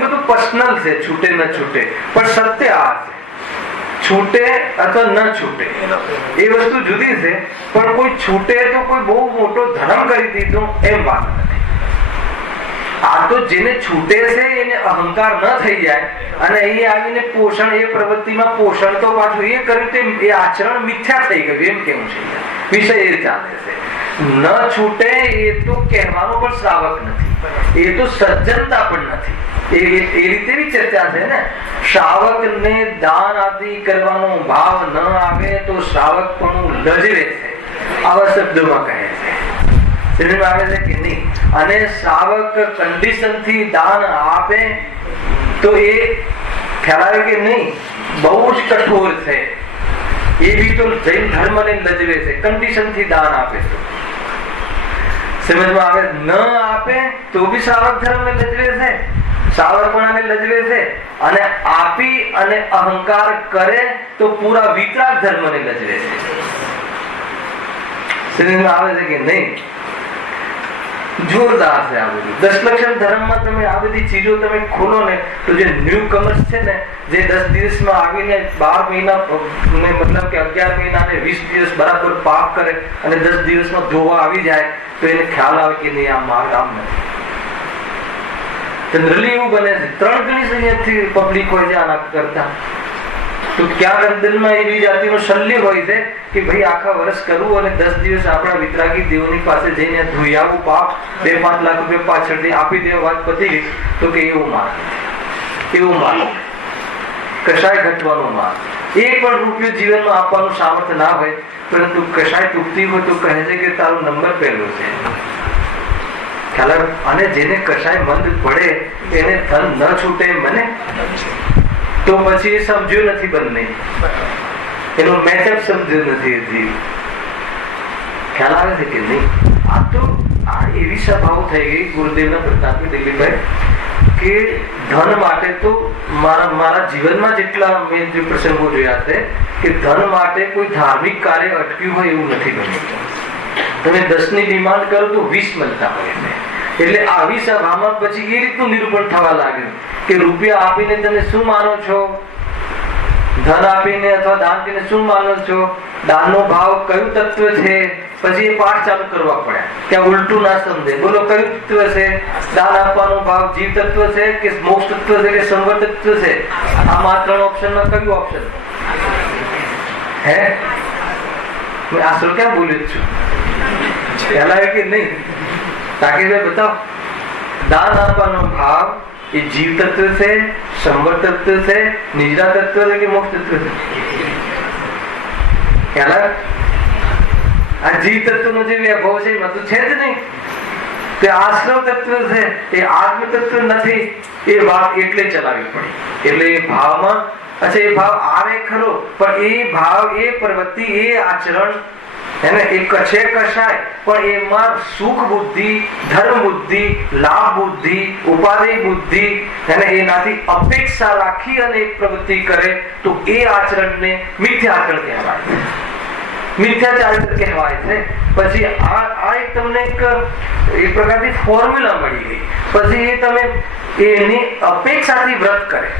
બધું પર્સનલ છે, છૂટે ન છૂટે, પણ સત્ય આ છે. છૂટે અથવા ન છૂટે એ વસ્તુ જુદી છે. પણ કોઈ છૂટે તો કોઈ બહુ મોટો ધર્મ કરી દીધો એમ વાત નથી. આ તો જેને છૂટે છે એને અહંકાર ન થઈ જાય અને અહીં આવીને પોષણ, એ પ્રવૃત્તિમાં પોષણ તો પાછું એ કર્યું તે એ આચરણ મિથ્યા થઈ ગયું એમ કેવું છે. વિષય એ ચાલે છે. ન છૂટે એ તો કહેવાનો પણ શ્રાવક નથી, એ તો સજ્જનતા પણ નથી. એ રીતે બી ચર્ચા છે ને. શ્રાવક ને દાન આદિ કરવાનો ભાવ ન આવે તો શ્રાવક પણ લજવે છે, આવા શબ્દોમાં કહે છે. સમજમાં આવે છે કે નહીં? અને શ્રાવક કન્ડિશન થી દાન આપે તો એ ખ્યાલ આવે કે નહીં? બહુ જ કઠોર છે. એ બી તો જૈન ધર્મ ને લજવે છે. કન્ડિશન થી દાન આપે તો સમજમાં આવે, ન આપે તો બી શ્રાવક ધર્મ ને લજવે છે, શ્રાવકપણાને લજવે છે. અને આપી અને અહંકાર કરે તો પૂરા વિતરાગ ધર્મ ને લજવે છે. સમજમાં આવે છે કે નહીં? જોરદાર છે આ બધું. દશલક્ષણ ધર્મમાં તમે આ બધી ચીજો તમે ખોલો ને તો જે ન્યુ કમર્સ છે ને, જે 10 દિવસમાં આવીને 12 મહિના મતલબ કે 11 મહિના ને 20 દિવસ બરાબર પાપ કરે અને 10 દિવસમાં ધોવા આવી જાય તો એને ખ્યાલ આવે કે નહીં આ માર્ગ આમ નથી. જનરલી એવું બને છે 3 ગણી અહીંયાથી પબ્લિક હોય છે આના કરતા. તો ક્યાંક દિલમાં એવી જાતિનો શલ્ય હોય છે કે ભાઈ આખા વર્ષ કરવું અને 10 દિવસ આપણા વિતરાગી દેવની પાસે જઈને ધોઈ આવવું, પાપ 2-5 લાખ રૂપિયા પાછળથી આપી દેવા, વાત પતી ગઈ. તો કે એવું માર્ગ કશાય ઘટવાનો માર્ગ. 1 પણ રૂપિયો જીવનમાં આપવાનું સામર્થ્ય ના હોય, પરંતુ કશાય તૂટતી હોય તો કહે છે કે તારો નંબર પહેલો છે. ખ્યાલ? અને જેને કશાય મંદ પડે એને ધન ન છૂટે મને તો પછી એ સમજ્યું નથી, બંને એનું મેચઅપ સમજ્યું નથી હજી. ખ્યાલ આવે છે કે નહીં? આ તો આ એવી સભાઓ થઈ ગઈ ગુરુદેવના પ્રતાપે દિલીપભાઈ કે ધન માટે તો મારા જીવનમાં જેટલા મેં જે પ્રસંગો જોયા છે કે ધન માટે કોઈ ધાર્મિક કાર્ય અટક્યું હોય એવું નથી બન્યું. તમે 10 ની ડિમાન્ડ કરો તો 20 મળતા હોય છે. એટલે આવી સભામાં પછી એ રીતનું નિરૂપણ થવા લાગ્યું કે રૂપિયા આપીને તમે શું માનો છો, ધન આપીને અથવા દાન આપીને શું માનો છો, દાનનો ભાવ કયું તત્વ છે. પછી એ પાઠ ચાલુ કરવા પડ્યા કે ઉલટું ના સમજે. બોલો કયું તત્વ છે? દાન આપવાનો ભાવ જીવ તત્વ છે કે મોક્ષ તત્વ છે કે સંવર તત્વ છે? આ માત્ર ઓપ્શનમાં કયું ઓપ્શન હે? મેં આશરો ક્યાં બોલ્યો છું? પહેલા કે નહીં તાકીદભાઈ બતાવો. દાન આપવાનો ભાવ એ જીવ તત્વ છે, સંવર તત્વ છે, નિજરા તત્વ છે કે મોક્ષ તત્વ છે? પહેલા આ જીવ તત્વનો જે વૈભવ છે એમાં તો છે જ નહીં. તે આશ્રવ તત્વ છે, એ આત્મ તત્વ નથી. એ વાત એટલે ચલાવી પડી. એટલે એ ભાવમાં અચ્છા એ ભાવ આવે ખરો, પણ એ ભાવ, એ પ્રવૃત્તિ, એ આચરણ એને એ કશે કશાય પણ એમાં સુખ બુદ્ધિ, ધર્મ બુદ્ધિ, લાભ બુદ્ધિ, ઉપાધિ બુદ્ધિ એને એનાથી અપેક્ષા રાખી અને એક પ્રવૃત્તિ કરે તો એ આચરણને મિથ્યાચરણ કહેવાય, મિથ્યાચાર કહેવાય છે. પછી આ એક તમને એક પ્રકારની ફોર્મ્યુલા મળી ગઈ. પછી એ તમે એની અપેક્ષાથી વ્રત કરે,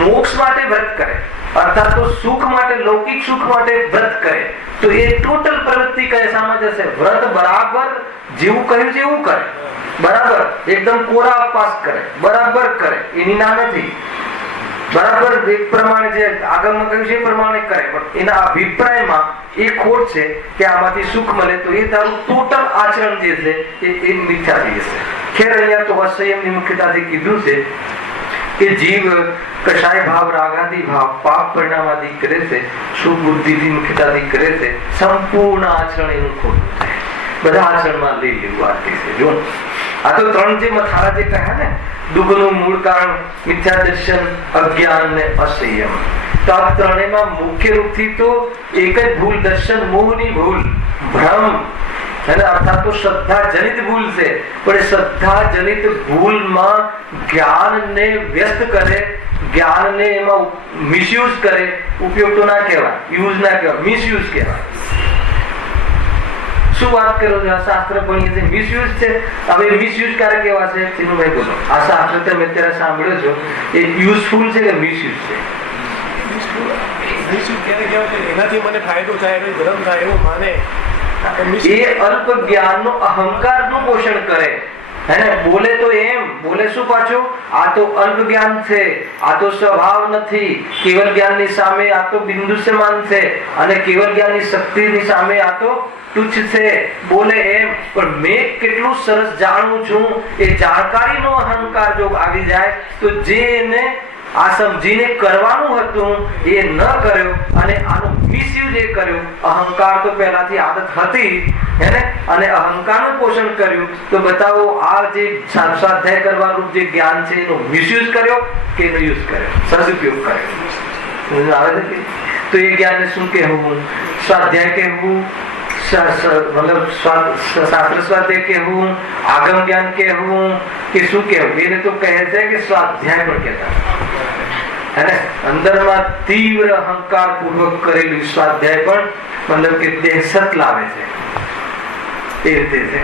મોક્ષ માટે વ્રત કરે અર્થાત તો સુખ માટે, લૌકિક સુખ માટે વ્રત કરે તો એ ટોટલ પ્રવૃત્તિ કશામાં જશે? વ્રત બરાબર જેવું કહ્યું છે એવું કરે, બરાબર એકદમ કોરા અપવાસ કરે, બરાબર કરે, એની ના નથી, બરાબર એક પ્રમાણે જે આગળમાં કહ્યું છે એ પ્રમાણે કરે, પણ એના અભિપ્રાયમાં એ ખોટ છે કે આમાંથી સુખ મળે તો એ તારું ટોટલ આચરણ જે છે એ મિથ્યા થઈ જશે. ખેર અહીંયા તો અસંયમની મુખ્યતાથી કીધું છે કે જીવ કશાય ભાવ, રાગાદી ભાવ, પાપ પરિણામાદી કરે છે, શુભ બુદ્ધિથી મુખ્યતાથી કરે છે, સંપૂર્ણ આચરણ એનું ખોટું થાય. બધા આચરણમાં લઈ લેવું આ છે. જો આ તો 3 જે મથાળા જે કહ્યા ને, દુઃખનું મૂળ કારણ મિથ્યા દર્શન, અજ્ઞાન ને અસંયમ. તો આ ત્રણેયમાં મુખ્ય રૂપથી તો એક જ ભૂલ, દર્શન મોહની ભૂલ, ભ્રમ અને અર્થાત તો શ્રદ્ધા જનિત ભૂલ છે. પણ એ શ્રદ્ધા જનિત ભૂલમાં જ્ઞાનને વ્યસ્ત કરે, જ્ઞાનને એમાં મિસયુઝ કરે. ઉપયોગ તો ના કહેવાય, યુઝ ના કહેવાય, મિસયુઝ કહેવાય. શું વાત કરો છો? આ શાસ્ત્ર ભણીએ છે, મિસયુઝ છે. હવે મિસયુઝ ક્યારે કેવા છે? ચિનુભાઈ બોલો. આ શાસ્ત્ર તમે અત્યારે સાંભળ્યો છો એ યુઝફુલ છે કે મિસયુઝ છે? એનાથી મને ફાયદો થાય, ધર્મ થાય એવું માને. એ અલ્પ જ્ઞાનનો અહંકારનું પોષણ કરે. બોલે તો એમ બોલે શું પાછું? આ તો અલ્પ જ્ઞાન છે, આ તો સ્વભાવ નથી. કેવલ જ્ઞાનની સામે આ તો બિંદુસ્યમાન છે અને કેવલ જ્ઞાનની શક્તિની સામે આ તો તુચ્છ છે. બોલે એમ, પણ મેં કેટલું સરસ જાણું છું એ જાણકારીનો અહંકાર જો આવી જાય તો જે એને આ સમજીને કરવાનું હતું એ ન કર્યો અને આનો મિસયુઝ એ કર્યો. અહંકાર તો પહેલાથી આદત હતી અને અહંકારનું પોષણ કર્યું. તો બતાવો આ જે સ્વાધ્યાય કરવાનું જે જ્ઞાન છે એનો મિસયુઝ કર્યો કે એનો યુઝ કર્યો, સદુપયોગ કર્યો. આવે છે તો એ જ્ઞાનને શું કહેવું? સ્વાધ્યાય કહેવું, મતલબ શાસ્ત્ર સ્વાધ્યાય કહેવું, આગમ જ્ઞાન કહેવું કે શું કહેવું? એને તો કહે છે કે સ્વાધ્યાય પણ કહેતા. અંદરમાં તીવ્ર અહંકાર પૂર્વક કરેલું સ્વાધ્યાય પણ મતલબ કે દહેશત લાવે છે એ રીતે છે.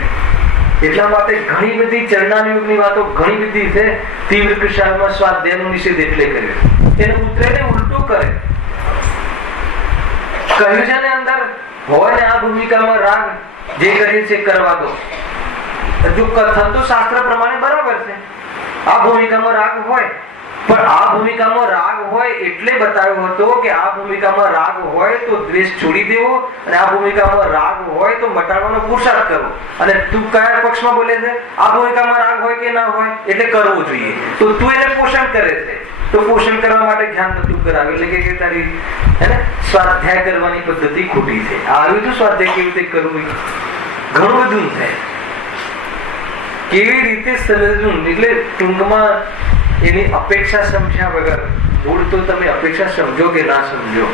એટલા માટે ઘણી બધી ચરણાની યુગની વાતો ઘણી બધી છે. તીવ્ર કૃષામાં સ્વાધ્યાયનો નિષેધ એટલે કર્યો, એને ઉતરેને ઉલટું કરે. કહ્યું છે ને અંદર હોય ને આ ભૂમિકામાં રાગ જે કરીએ છે કરવા દો. જો કથન તો શાસ્ત્ર પ્રમાણે બરાબર છે, આ ભૂમિકામાં રાગ હોય, પણ આ ભૂમિકામાં રાગ હોય એટલે બતાવ્યો હતો કે આ ભૂમિકામાં રાગ હોય તો દ્વેષ છોડી દેવો અને આ ભૂમિકામાં રાગ હોય તો મટાડવાનો પુરુષાર્થ કરવો. અને તું કયા પક્ષમાં બોલે છે? આ ભૂમિકામાં રાગ હોય કે ના હોય એટલે કરવો જોઈએ. તો તું એને પોષણ કરે છે, તો પોષણ કરવા માટે ધ્યાન નતું કરાવે એટલે કે તારી સ્વાધ્યાય કરવાની પદ્ધતિ ખોટી છે. આવ્યું તું સ્વાધ્યાય કેવી રીતે કરવું, ઘણું બધું છે, કેવી રીતે સમજવું. એટલે ટૂંકમાં એની અપેક્ષા સમજ્યા વગર, મૂળ તો તમે અપેક્ષા સમજો કે ના સમજો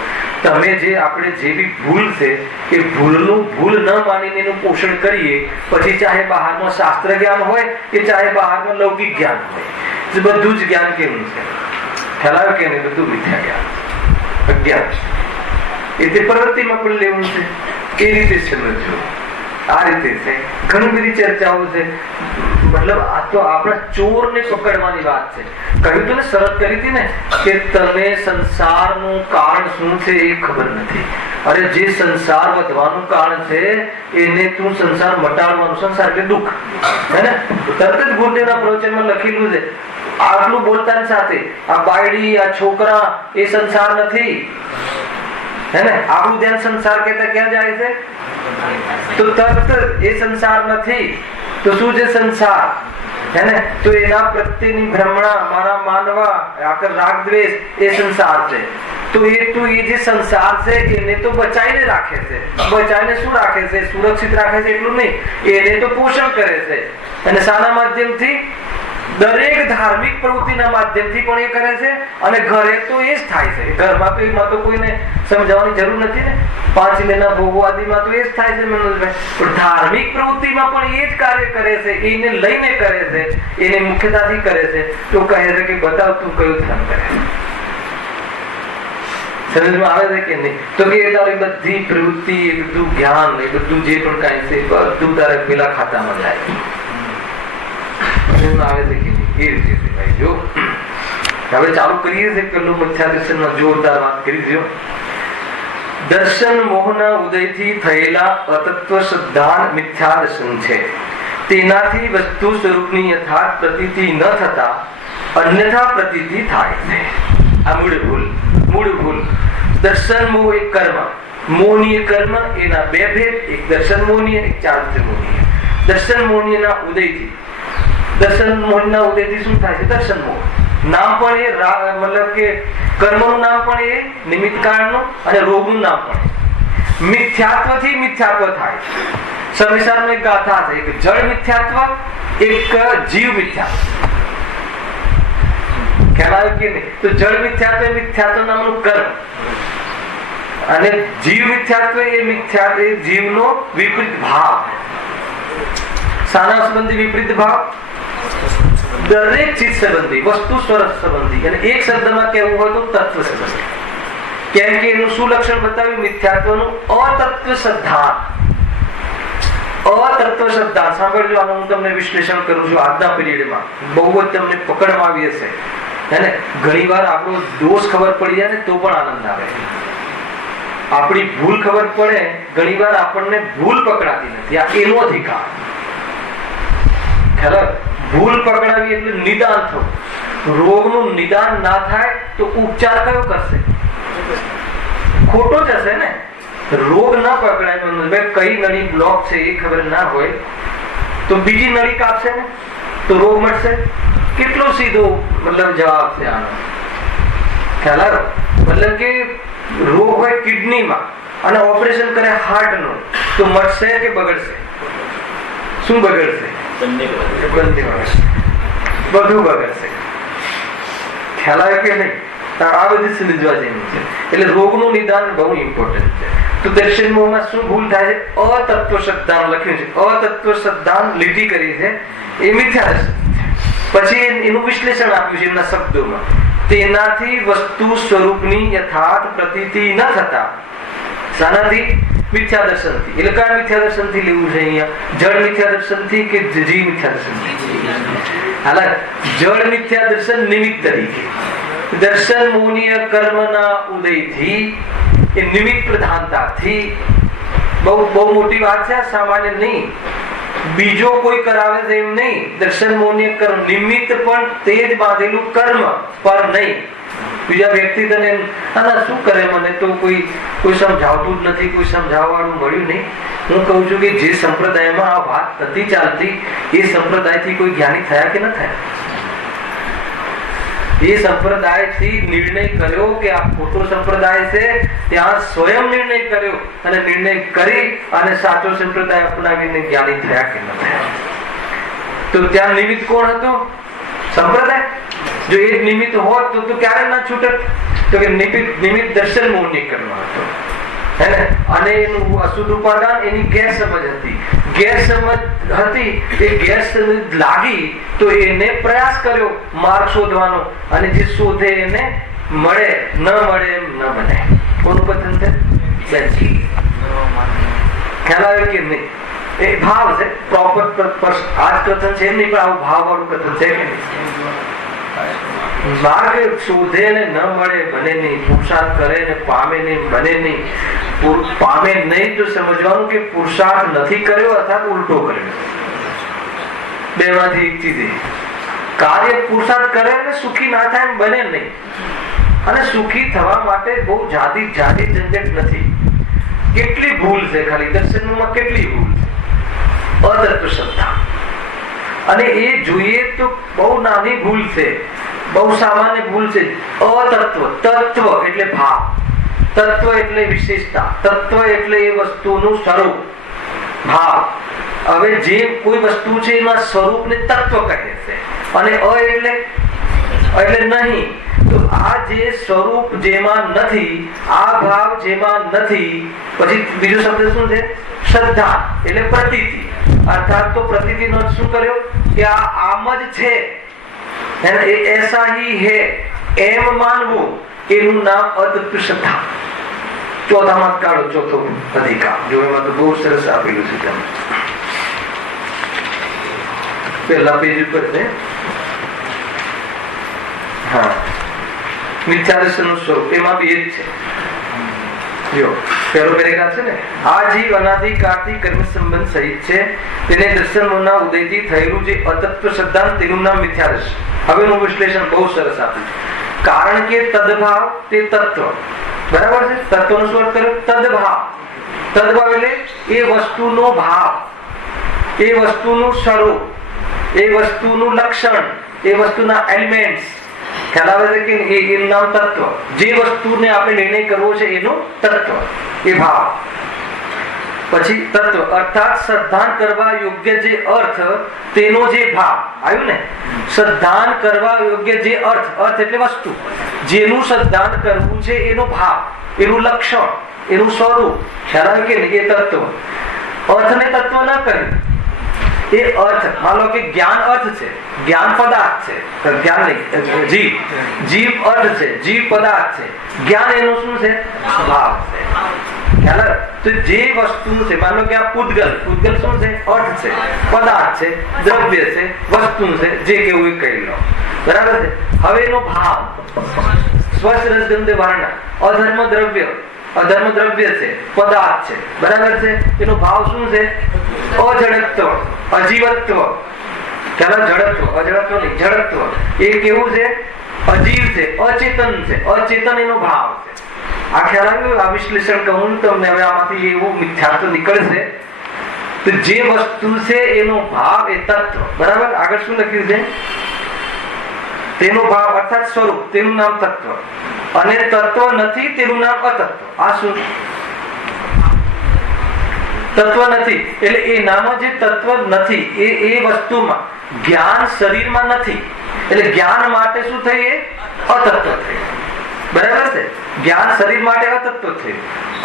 તમે જે આપણે જે બી ભૂલ છે એ ભૂલનું ભૂલ ન માનીને એનું પોષણ કરીએ, પછી ચાહે બહારમાં શાસ્ત્ર જ્ઞાન હોય કે ચાહે બહારમાં લૌકિક જ્ઞાન હોય, બધું જ જ્ઞાન કેવું છે? ખ્યાલ કે નહીં? બધું મિથ્યા જ્ઞાન, અજ્ઞાન. એટલે પ્રવૃત્તિમાં પણ લેવું છે, એ રીતે સમજવું. આ રીતે છે. ઘણી બધી ચર્ચાઓ છે. મતલબ આ તો આપણા ચોરને પકડવાની વાત છે. કહ્યું તો ને, શરત કરી હતી ને કે તને સંસારનું કારણ શું છે એ ખબર નથી. અરે જે સંસાર વધવાનું કારણ છે એને તું સંસાર મટાડવાનું. સંસાર એટલે દુઃખ, હે ને? તરત જ ગુરુદેવના પ્રવચનમાં લખેલું છે. આટલું બોલતાની સાથે આ બાયડી, આ છોકરા એ સંસાર નથી, હે ને? આપણું ધ્યાન સંસાર કહેતા ક્યાં જાય છે? તો તરત એ સંસાર નથી. તો શું છે સંસાર? હે ને? તો એના પ્રત્યેની ભ્રમણા, મારા માનવા, આકર રાગ દ્વેષ, એ સંસાર છે. તો એ જે સંસાર છે એને તો બચાઈને રાખે છે. બચાઈને શું રાખે છે? સુરક્ષિત રાખે છે એટલું નહીં, એને તો પોષણ કરે છે. અને શાના માધ્યમથી? દરેક ધાર્મિક પ્રવૃત્તિના માધ્યમથી પણ એ કરે છે. અને ઘરે તો એ જ થાય છે. ઘરમાં તો એમાં તો કોઈને સમજાવવાની જરૂર નથી ને. 5 મહિના ભોગો આદિમાં તો એ જ થાય છે મનોજભાઈ. પણ ધાર્મિક પ્રવૃત્તિમાં પણ એ જ કાર્ય કરે છે, એને લઈને કરે છે, એને મુખ્યતાથી કરે છે. તો કહે છે કે બતાવ તું કયું ધર્મ કરે છે. સમજમાં આવે છે કે નહીં? તો કે તારી બધી પ્રવૃત્તિ, એ બધું જ્ઞાન, એ બધું જે પણ કાંઈ છે બધું તારે પેલા ખાતામાં જાય. આવે છે કે નહીં? એ રીતે છે ભાઈ. જો હવે ચાલુ કરીએ છીએ પેલું મિથ્યા દર્શનનો જોરદાર વાત કરી દો. દર્શન મોહના ઉદયથી થયેલા અતત્વ સિદ્ધાંત મિથ્યા દર્શન છે. તેનાથી વસ્તુ સ્વરૂપની યથાર્થ પ્રતીતિ ન થતા અન્યથા પ્રતીતિ થાય છે. આ મૂળ ભૂલ. દર્શન મોહ એક કર્મ, મોહનીય કર્મ, એના બે ભેદ, એક દર્શન મોહનીય, એક ચારિત્ર મોહનીય. દર્શન મોહનીયના ઉદયથી, દર્શન મોહના ઉદયથી શું થાય છે? દર્શન મોહ. નામ પણ એ મતલબ કે કર્મનું નામ પણ એ નિમિત્ત કારણનું, અને રોગનું નામ પણ. મિથ્યાત્વથી મિથ્યાત્વ થાય. સંસારમાં એક ગાથા છે, એક જળ મિથ્યાત્વ, એક જીવ મિથ્યાત્વ. ખ્યાલ આવ્યો કે નહીં? તો જળ મિથ્યાત્વ એ મિથ્યાત્વ નામનું કર્મ, અને જીવ મિથ્યાત્વ એ મિથ્યાત્વ એ જીવનો વિપરીત ભાવ. શાના સંબંધી વિપરીત ભાવ? દરેક ચીજ સંબંધી, વસ્તુ સ્વરૂપ સંબંધી. અને એક શબ્દમાં કહેવું હોય તો તત્વ સંબંધી. કેમ કે એનું શું લક્ષણ બતાવ્યું? મિથ્યાત્વનું અતત્વ સિદ્ધાંત. અતત્વ સિદ્ધાંત સાંભળજો. આનું હું તમને વિશ્લેષણ કરું છું આજના પીરિયડમાં. બહુ જ તમને પકડમાં આવી હશે, હે ને? ઘણી વાર આપણો દોષ ખબર પડી જાય ને તો પણ આનંદ આવે. આપણી ભૂલ ખબર પડે, ઘણી વાર આપણને ભૂલ પકડાતી નથી. આ એનો અધિકાર. ખબર? ભૂલ પકડાવી એટલે નિદાન થવું. રોગનું નિદાન ના થાય તો ઉપચાર કયો કરશે? ખોટો જ હશે ને. રોગ ના પકડાય, કઈ નળી બ્લોક છે એ ખબર ના હોય તો બીજી નળી કાપશે ને તો રોગ મળશે. કેટલો સીધો મતલબ જવાબ છે આનો. ખ્યાલ? મતલબ કે રોગ હોય કિડનીમાં અને ઓપરેશન કરે હાર્ટનું, તો મળશે કે બગડશે? શું બગડશે? બધું બગડશે. ખ્યાલ આવે કે નહીં? આ બધી સમજવા જેવી છે. એટલે રોગનું નિદાન બહુ ઇમ્પોર્ટન્ટ છે. તો દર્શન મોહમાં શું ભૂલ થાય છે? અતત્વ સિદ્ધાંત લખ્યું છે. અતત્વ સિદ્ધાંત લીટી કરી છે એ મિથ્યા દર્શન. પછી એનું વિશ્લેષણ આપ્યું છે એમના શબ્દોમાં. તેનાથી વસ્તુ સ્વરૂપની યથાર્થ પ્રતીતિ ન થતા. શાનાથી? મિથ્યા દર્શનથી. એટલે કયા મિથ્યા દર્શનથી લેવું છે અહીંયા? જળ મિથ્યા દર્શનથી કે જીવ મિથ્યા દર્શનથી? હાલ જળ મિથ્યા દર્શન નિમિત્ત તરીકે. દર્શન મોહનીય કર્મના ઉદયથી, એ નિમિત્ત પ્રધાનતાથી. બહુ મોટી વાત છે, સામાન્ય નહીં. બીજો કોઈ કરાવે છે એમ નહીં. દર્શન મોહનીય કર્મ નિમિત્ત પણ તે જ બાંધેલું કર્મ પર નહીં. બીજા વ્યક્તિ તને શું કરે, મને તો કોઈ સમજાવતું જ નથી, કોઈ સમજાવવાનું મળ્યું નહીં. હું કહું છું કે જે સંપ્રદાયમાં આ વાત નથી ચાલતી એ સંપ્રદાયથી કોઈ જ્ઞાની થયા કે ન થયા? એ સંપ્રદાયથી નિર્ણય કર્યો કે આ ખોટો સંપ્રદાય છે, ત્યાં સ્વયં નિર્ણય કર્યો અને નિર્ણય કરી અને સાચો સંપ્રદાય અપનાવીને જ્ઞાની થયા કે ન થયા? તો ત્યાં નિમિત્ત કોણ હતો? સંપ્રદાય. જો એ નિમિત્ત હોત તો ક્યારે ના છૂટત? તો કે નિમિત્ત દર્શન મૂળનીકરણમાં હતો, હે ને? અને એનું અશુદ્ધ ઉપાદાન એની ગેરસમજ હતી. ગેરસમજ હતી, એ ગેરસમજ લાગી તો એને પ્રયાસ કર્યો માર્ગ શોધવાનો, અને જે શોધે એને મળે, ન મળે એમ ન બને. કોનું કથન છે? ખ્યાલ આવે કે નહીં? એ ભાવ છે, પ્રોપર આ કથન છે એમ નહીં, પણ આવું ભાવ વાળું કથન છે કે નહીં? માર્ગ શોધે ને ન મળે બને નહીં, પુરુષાર્થ કરે ને પામે નહીં બને નહીં. પામે નહીં તો સમજવાનું કે પુરુષાર્થ નથી કર્યો અથવા ઉલટો કર્યો. બે માંથી એક ચીજ. કાર્ય પુરુષાર્થ કરે ને સુખી ના થાય એમ બને નહીં. અને સુખી થવા માટે બહુ જાડી ઝંઝટ નથી. કેટલી ભૂલ છે ખાલી દર્શનમાં, કેટલી ભૂલ છે. અતત્વ શ્રદ્ધા, અને એ જોઈએ તો બહુ નાની ભૂલ છે, બહુ સામાન્ય ભૂલ છે. અતત્વ, તત્વ એટલે ભાવ, તત્વ એટલે વિશેષતા, તત્વ એટલે એ વસ્તુનું સ્વરૂપ, ભાવ. હવે જે કોઈ વસ્તુ છે એમાં સ્વરૂપને તત્વ કહે છે, અને એટલે નહીં. તો આ જે સ્વરૂપ જેમાં નથી, આ ભાવ જેમાં નથી, પછી બીજો શબ્દ શું છે? શ્રદ્ધા એટલે પ્રતીતિ. અર્થાત તો પ્રતીતિનો શું કર્યો કે આ આમ જ છે, એસા હી હે એમ માનવું, એનું નામ અતત્વ શ્રદ્ધા. ચોથામાં કાઢો, ચોથો અધિકાર જો, એમાં તો બહુ સરસ આપેલું છે. તમે પહેલા પેજ ઉપર છે. હા, મિથ્યાદર્શનનું સ્વરૂપ, એમાં બી એ જ છે. જો પહેલો પેરેગ્રાફ છે ને, આ જીવ અનાદિકાળથી કર્મ સંબંધ સહિત છે, તેને દર્શનોના ઉદયથી થયેલું જે અતત્વ શ્રદ્ધા, તેનું નામ મિથ્યાદર્શન. હવેનું વિશ્લેષણ બહુ સરસ આપ્યું. કારણ કે તદભાવ તે તત્વ, બરાબર છે? તત્વનો શું અર્થ કર્યો? તદભાવ. તદભાવ એટલે એ વસ્તુનો ભાવ, એ વસ્તુનું સ્વરૂપ, એ વસ્તુનું લક્ષણ, એ વસ્તુના એલિમેન્ટ્સ. ખ્યાલ આવે છે કે એનું નામ તત્વ. જે વસ્તુને આપણે નિર્ણય કરવો છે એનું તત્વ, એ ભાવ. પછી તત્વ અર્થાત શ્રદ્ધાન કરવા યોગ્ય જે અર્થ, તેનો જે ભાવ આવ્યું ને. શ્રદ્ધાન કરવા યોગ્ય જે અર્થ એટલે વસ્તુ, જેનું શ્રદ્ધાન કરવું છે એનો ભાવ, એનું લક્ષણ, એનું સ્વરૂપ. ખ્યાલ આવે કે એ તત્વ. અર્થને તત્વ ન કર્યું. એ અર્થ, માનો કે જ્ઞાન અર્થ છે, જ્ઞાન પદાર્થ છે, જ્ઞાન નહીં, જીવ અર્થ છે, જીવ પદાર્થ છે, જ્ઞાન એનું શું છે? ભાવ છે. તો જે વસ્તુ છે, માનો કે આ પૂતગલ શું છે? અર્થ છે, પદાર્થ છે, દ્રવ્ય છે, વસ્તુ છે, જે કેવું એ કહી લો, બરાબર છે? હવે એનો ભાવ સ્વસ્થ રસગંધ વર્ણ, અધર્મ દ્રવ્ય છે, પદાર્થ છે, બરાબર છે? એનો ભાવ શું છે? અજડત્વ, અજીવત્વ. ચાલો, જડત્વ, અજડત્વ નહીં, જડત્વ. એ કેવું છે? અજીવ છે, અચેતન છે, અચેતન એનો ભાવ છે. આ ખ્યાલ આવ્યો? આ વિશ્લેષણ કહું તમને હવે આમાંથી એવું મિથ્યાત્વ નીકળશે. તો જે વસ્તુ છે એનો ભાવ એ તત્વ, બરાબર? આગળ શું લખ્યું છે? તેનો ભાવ અર્થાત સ્વરૂપ, તેનું નામ તત્વ. અને તત્વ નથી, તેનું નામ અતત્વ. આ શું? તત્વ નથી એટલે એ નામ જે તત્વ નથી, એ વસ્તુમાં જ્ઞાન શરીરમાં નથી, એટલે જ્ઞાન માટે શું થઈ? અતત્વ થઈ, બરાબર છે? જ્ઞાન શરીર માટે અતત્વ થયું.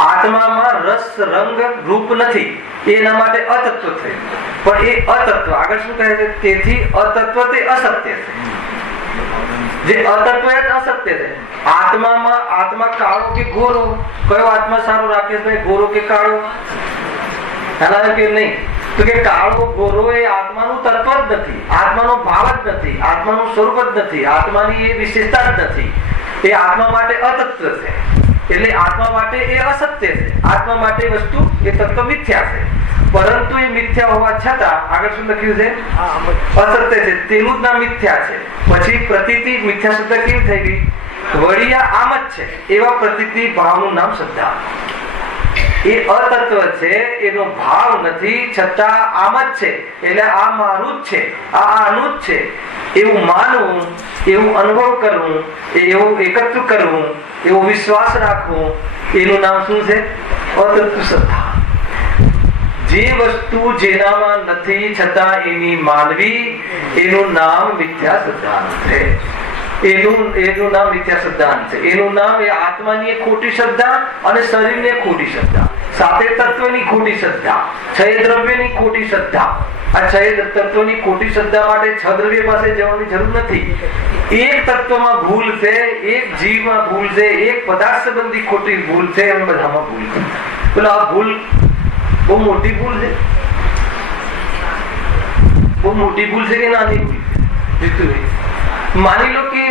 આત્મામાં રસ રંગ રૂપ નથી, એના માટે અતત્વ થયું. પણ એ અતત્વ આગળ શું કહે છે? તેથી અતત્વ તે અસત્ય છે. જે અતત્વ એ અસત્ય છે. આત્મા કાળો કે ગોરો, કયો આત્મા સારો? રાકેશભાઈ, ગોરો કે કાળો? ખ્યાલ કે નહીં? તો કે કાળો ગોરો એ આત્માનું તત્વ જ નથી, આત્માનો ભાવ જ નથી, આત્માનું સ્વરૂપ જ નથી, આત્માની એ વિશેષતા જ નથી. એ આત્મા માટે અતત્વ છે, એટલે આત્મા માટે એ અસત્ય છે. આત્મા માટે વસ્તુ એ તત્વ મિથ્યા છે. પરંતુ એ મિથ્યા હોવા છતાં આગળ શું લખ્યું છે? અસત્ય છે, તેનું જ નામ મિથ્યા છે. પછી પ્રતીતિ મિથ્યા શબ્દ કેવી થઈ ગઈ? વળિયા આમ જ છે એવા પ્રતીતિ ભાવનું નામ શ્રદ્ધા. એ અતત્વ છે, એનો ભાવ નથી, છતાં આમ જ છે, એટલે આ મારું જ છે, આ આનું જ છે એવું માનવું, એવું અનુભવ કરવું, એવું એકત્વ કરવું, એવો વિશ્વાસ રાખવો, એનું નામ શું છે? અતત્વ શ્રદ્ધા. જે વસ્તુ જેનામાં નથી છતાં એની માનવી, એનું નામ મિથ્યા શ્રદ્ધા છે. એનું નામ મિથ્યા સિદ્ધાંત છે. એનું નામ એ આત્માની એક ખોટી શ્રદ્ધા અને શરીરની એક ખોટી શ્રદ્ધા, સાતે તત્વની ખોટી શ્રદ્ધા, છ દ્રવ્યની ખોટી શ્રદ્ધા. આ છ તત્વની ખોટી શ્રદ્ધા માટે છ દ્રવ્ય પાસે જવાની જરૂર નથી. એક તત્વમાં ભૂલ છે, એક જીવમાં ભૂલ છે, એક પદાર્થ સંબંધી ખોટી ભૂલ છે, એમ બધામાં ભૂલ છે. બોલો આ ભૂલ બહુ મોટી ભૂલ છે? બહુ મોટી ભૂલ છે કે નાની ભૂલ? જીતુભાઈ માની લો કે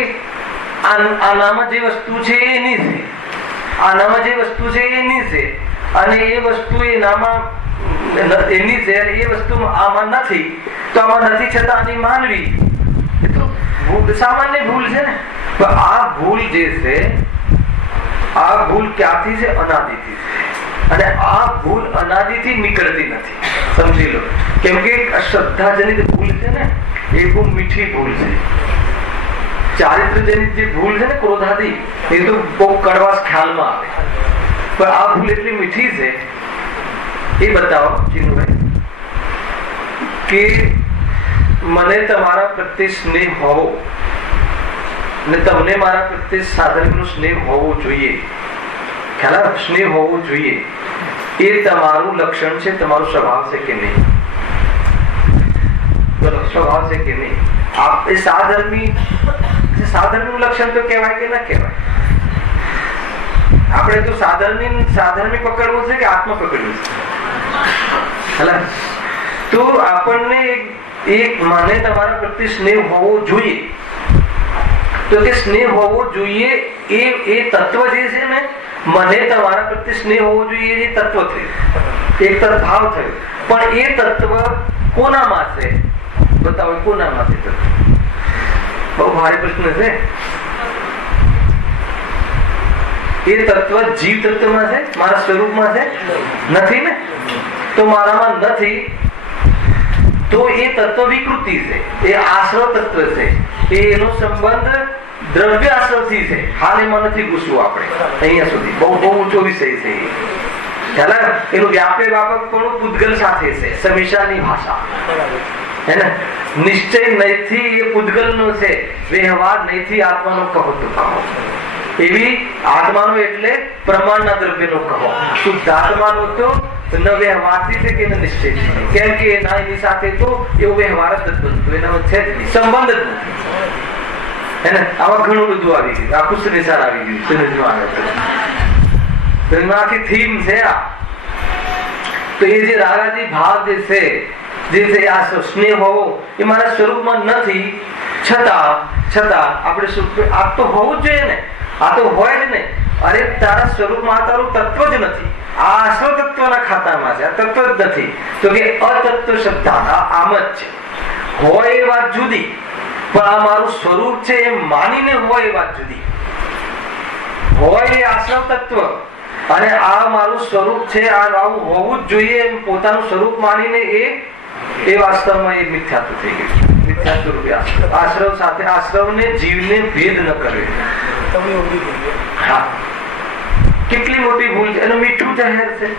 આનામાં જે વસ્તુ છે એની છે, આનામાં જે વસ્તુ છે એની છે, અને એ વસ્તુ એનામાં એની છે, અને એ વસ્તુ આમાં નથી, તો આમાં નથી છતાં આની માનવી, એ તો સામાન્ય ભૂલ છે ને. આ ભૂલ જે છે, આ ભૂલ ક્યાંથી છે? અનાદિથી છે. અને આ ભૂલ અનાદિથી નીકળતી નથી, સમજી લો. કેમ કે શ્રદ્ધાજનિત ભૂલ છે ને, એ બહુ મીઠી ભૂલ છે. ચારિત્રજનિત જે ભૂલ છે ને, ક્રોધાદી, એ તો બહુ કડવાશ ખ્યાલમાં આવે. પણ આ ભૂલ એટલી મીઠી છે. એ બતાવો ચિન્નુભાઈ કે મને તમારા પ્રત્યે સ્નેહ હોવો ને તમને મારા પ્રત્યે સાધનનો સ્નેહ હોવો જોઈએ. ખ્યાલ? સ્નેહ હોવો જોઈએ. એ તમારું લક્ષણ છે, તમારો સ્વભાવ છે કે નહીં? બોલો, સ્વભાવ છે કે નહીં? એ સાધર્મનું લક્ષણ તો કહેવાય કે ના કહેવાય? આપણે તો સાધર્મી પકડવું છે કે આત્મા પકડવું છે? તો આપણને એક મને તમારા પ્રત્યે સ્નેહ હોવો જોઈએ. તો કે સ્નેહ હોવો જોઈએ એ તત્વ જે છે ને, મને તમારા પ્રત્યે સ્નેહ હોવો જોઈએ, એ તત્વ થયું, એક તરફ ભાવ થયો. પણ એ તત્વ કોનામાં છે? બતાવો, કોનામાં છે તત્વ? બહુ ભારે પ્રશ્ન છે. એ તત્વ જીવ તત્વમાં છે? મારા સ્વરૂપમાં છે? નથી ને. તો મારામાં નથી, તો એ તત્વ વિકૃતિ છે, એ આશ્રવ તત્વ છે. એનો સંબંધ દ્રવ્ય આશ્રવથી છે. હાલ એમાં નથી ઘૂસવું આપણે અહીંયા સુધી. બહુ બહુ ઊંચો વિષય છે. એનું વ્યાપે વ્યાપક પણ પૂતગલ સાથે છે, સમીશાની ભાષા હે ને. નિશ્ચય નહીંથી એ પૂતગલનો છે, વ્યવહાર નહીંથી આત્માનો કહો તો કહો. એવી આત્માનો એટલે પ્રમાણના દ્રવ્યનો કહો. શુદ્ધ આત્માનો તો ન વ્યવહારથી છે કે ન નિશ્ચયથી. કેમ કે એની સાથે તો એવો વ્યવહાર જ નથી બનતો, એનામાં છે જ નહીં, સંબંધ જ નથી હે ને. આમાં ઘણું બધું આવી ગયું, આખું સંસાર આવી ગયું સમજમાં આવે તો. આખી થીમ છે આ. તો એ જે રાગાદી ભાવ જે છે, જે છે આ સ્નેહ હોવો, એ મારા સ્વરૂપમાં નથી, છતાં આપણે આ તો હોવું જ જોઈએ ને. આ તો હોય જ ને. અરે તારા સ્વરૂપમાં તારું તત્વ જ નથી. આ આશ્રવ તત્વના ખાતામાં છે, આ તત્વ જ નથી. તો કે અતત્વ શ્રદ્ધા આમ જ છે. હોય એ વાત જુદી, પણ આ મારું સ્વરૂપ છે એ માનીને હોય એ વાત જુદી. હોય એ આશ્રવ તત્વ, અને આ મારું સ્વરૂપ છે, આ આવું હોવું જ જોઈએ એમ પોતાનું સ્વરૂપ માનીને એ વાસ્તવમાં એ મિથ્યાત્વ થઈ ગયું. મિથ્યાત્વ રૂપે આશ્રવ સાથે આશ્રવને જીવને ભેદ ન કરે. હા, કેટલી મોટી ભૂલ છે. એનું મીઠું જાહેર છે.